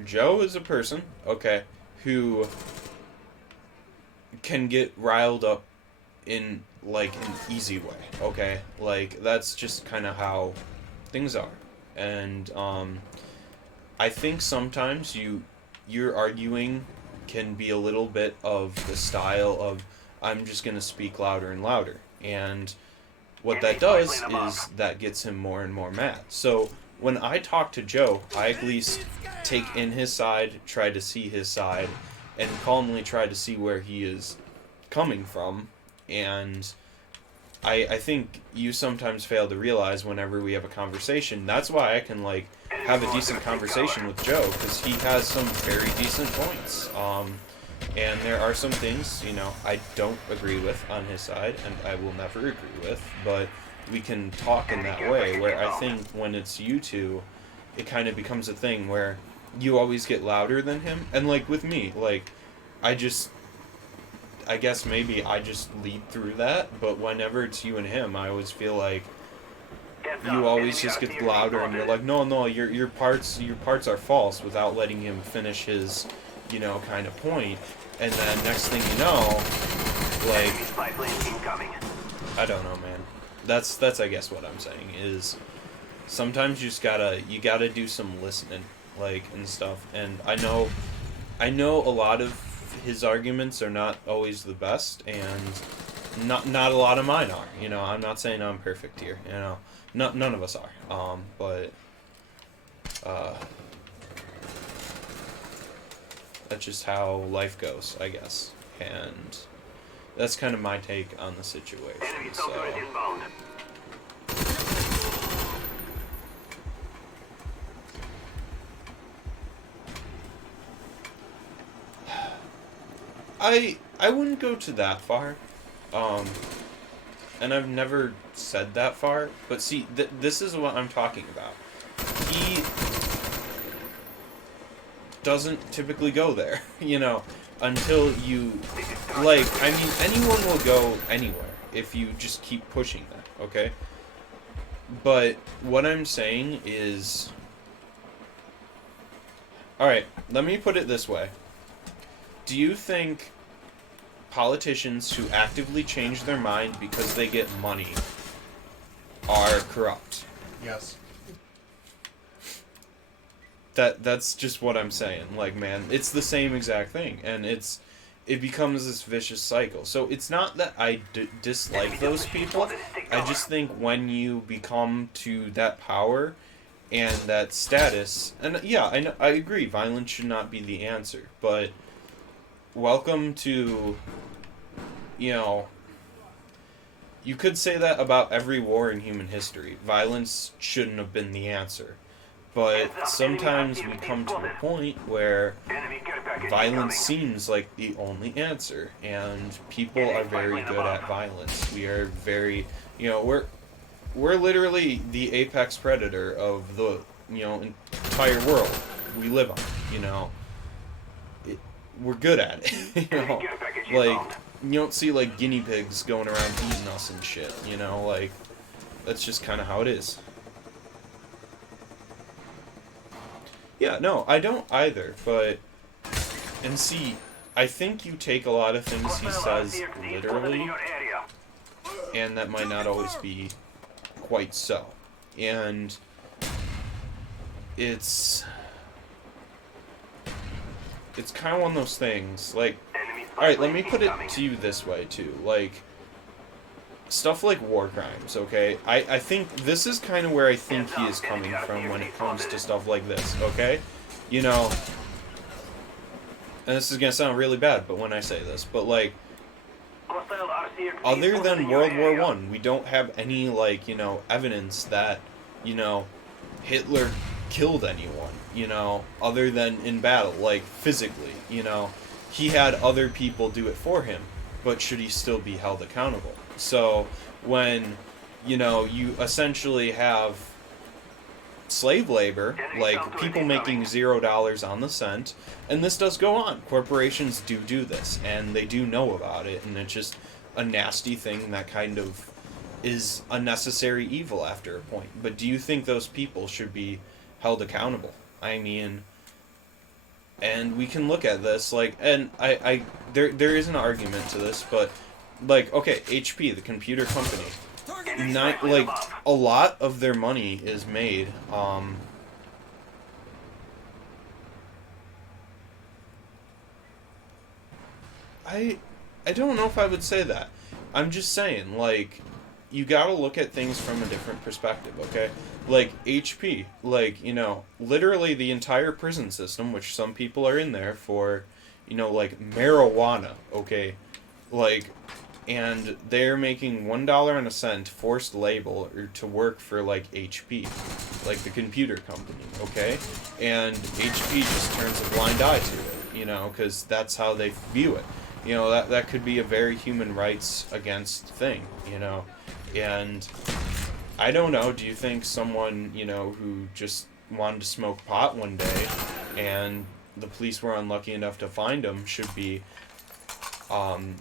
Joe is a person, okay, who can get riled up in, like, an easy way, okay? Like, that's just kind of how things are. And, I think sometimes your arguing can be a little bit of the style of, I'm just gonna speak louder and louder. And what that does is that gets him more and more mad. So, when I talk to Joe, I at least take in his side, try to see his side, and calmly try to see where he is coming from. And I think you sometimes fail to realize whenever we have a conversation, that's why I can, like, have a decent conversation with Joe, because he has some very decent points. And there are some things, you know, I don't agree with on his side, and I will never agree with, but we can talk in that way, where I think when it's you two, it kind of becomes a thing where you always get louder than him. And, like, with me, like, I guess maybe I just lead through that, but whenever it's you and him, I always feel like you always just get louder, and you're like, no, your parts are false, without letting him finish his, you know, kind of point. And then next thing you know, like, I don't know, man. That's I guess what I'm saying is sometimes you gotta do some listening, like, and stuff. And I know a lot of his arguments are not always the best, and not a lot of mine are. You know, I'm not saying I'm perfect here. You know, none of us are. But that's just how life goes, I guess. And that's kind of my take on the situation. Enemy So. soldier inbound. I wouldn't go to that far, and I've never said that far. But see, this is what I'm talking about. He doesn't typically go there, you know, until you, like, I mean, anyone will go anywhere if you just keep pushing them, okay? But what I'm saying is, alright, let me put it this way. Do you think politicians who actively change their mind because they get money are corrupt? Yes. That's just what I'm saying. Like, man, it's the same exact thing, and it becomes this vicious cycle. So it's not that I dislike those people. I just think when you become to that power and that status, and yeah, I agree, violence should not be the answer, but welcome to, you know, you could say that about every war in human history. Violence shouldn't have been the answer. But sometimes we come to a point where violence seems like the only answer, and people are very good at violence. We are very, you know, we're literally the apex predator of the, you know, entire world we live on, you know. We're good at it, you know. Like, you don't see, like, guinea pigs going around eating us and shit, you know, like, that's just kind of how it is. Yeah, no, I don't either, but, and see, I think you take a lot of things he says literally, and that might not always be quite so. And it's kind of one of those things, like, alright, let me put it to you this way, too, like, stuff like war crimes, okay? I think this is kind of where I think he is coming from when it comes to stuff like this, okay? You know, and this is going to sound really bad, but when I say this, but, like, other than World War I, we don't have any, like, you know, evidence that, you know, Hitler killed anyone, you know, other than in battle, like, physically, you know. He had other people do it for him, but should he still be held accountable? So when, you know, you essentially have slave labor, like people making $0 on the cent, and this does go on. Corporations do this, and they do know about it, and it's just a nasty thing that kind of is a necessary evil after a point. But do you think those people should be held accountable? I mean, and we can look at this, like, and there is an argument to this, but, like, okay, HP, the computer company, like, a lot of their money is made, I don't know if I would say that. I'm just saying, like, you gotta look at things from a different perspective, okay? Like, HP, like, you know, literally the entire prison system, which some people are in there for, you know, like, marijuana, okay? Like, and they're making $1 and a cent forced labor to work for, like, HP, like the computer company, okay? And HP just turns a blind eye to it, you know, because that's how they view it. You know, that could be a very human rights against thing, you know? And I don't know, do you think someone, you know, who just wanted to smoke pot one day and the police were unlucky enough to find him should be,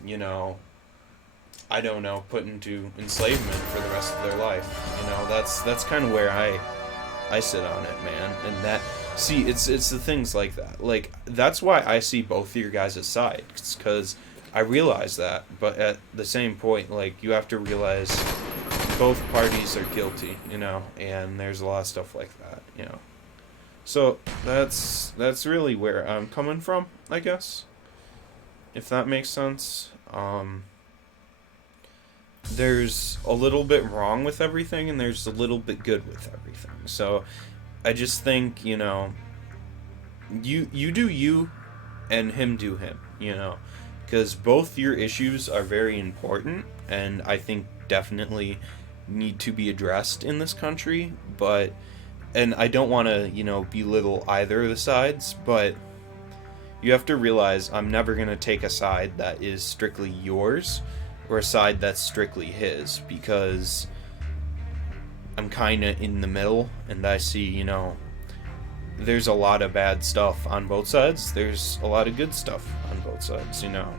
you know, I don't know, put into enslavement for the rest of their life? You know, that's kind of where I sit on it, man. And that, see, it's the things like that. Like, that's why I see both of your guys' side, because I realize that, but at the same point, like, you have to realize both parties are guilty, you know, and there's a lot of stuff like that, you know. So that's really where I'm coming from, I guess, if that makes sense. There's a little bit wrong with everything, and there's a little bit good with everything. So I just think, you know, you do you, and him do him, you know, because both your issues are very important, and I think definitely need to be addressed in this country, but, and I don't want to, you know, belittle either of the sides, but you have to realize I'm never going to take a side that is strictly yours, or a side that's strictly his, because I'm kind of in the middle, and I see, you know, there's a lot of bad stuff on both sides, there's a lot of good stuff on both sides, you know,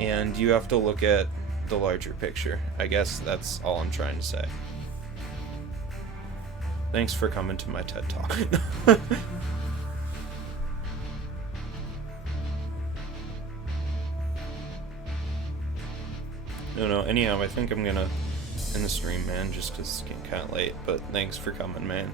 and you have to look at the larger picture. I guess that's all I'm trying to say. Thanks for coming to my TED Talk. No, anyhow, I think I'm gonna end the stream, man, just 'cause it's getting kind of late, but thanks for coming, man.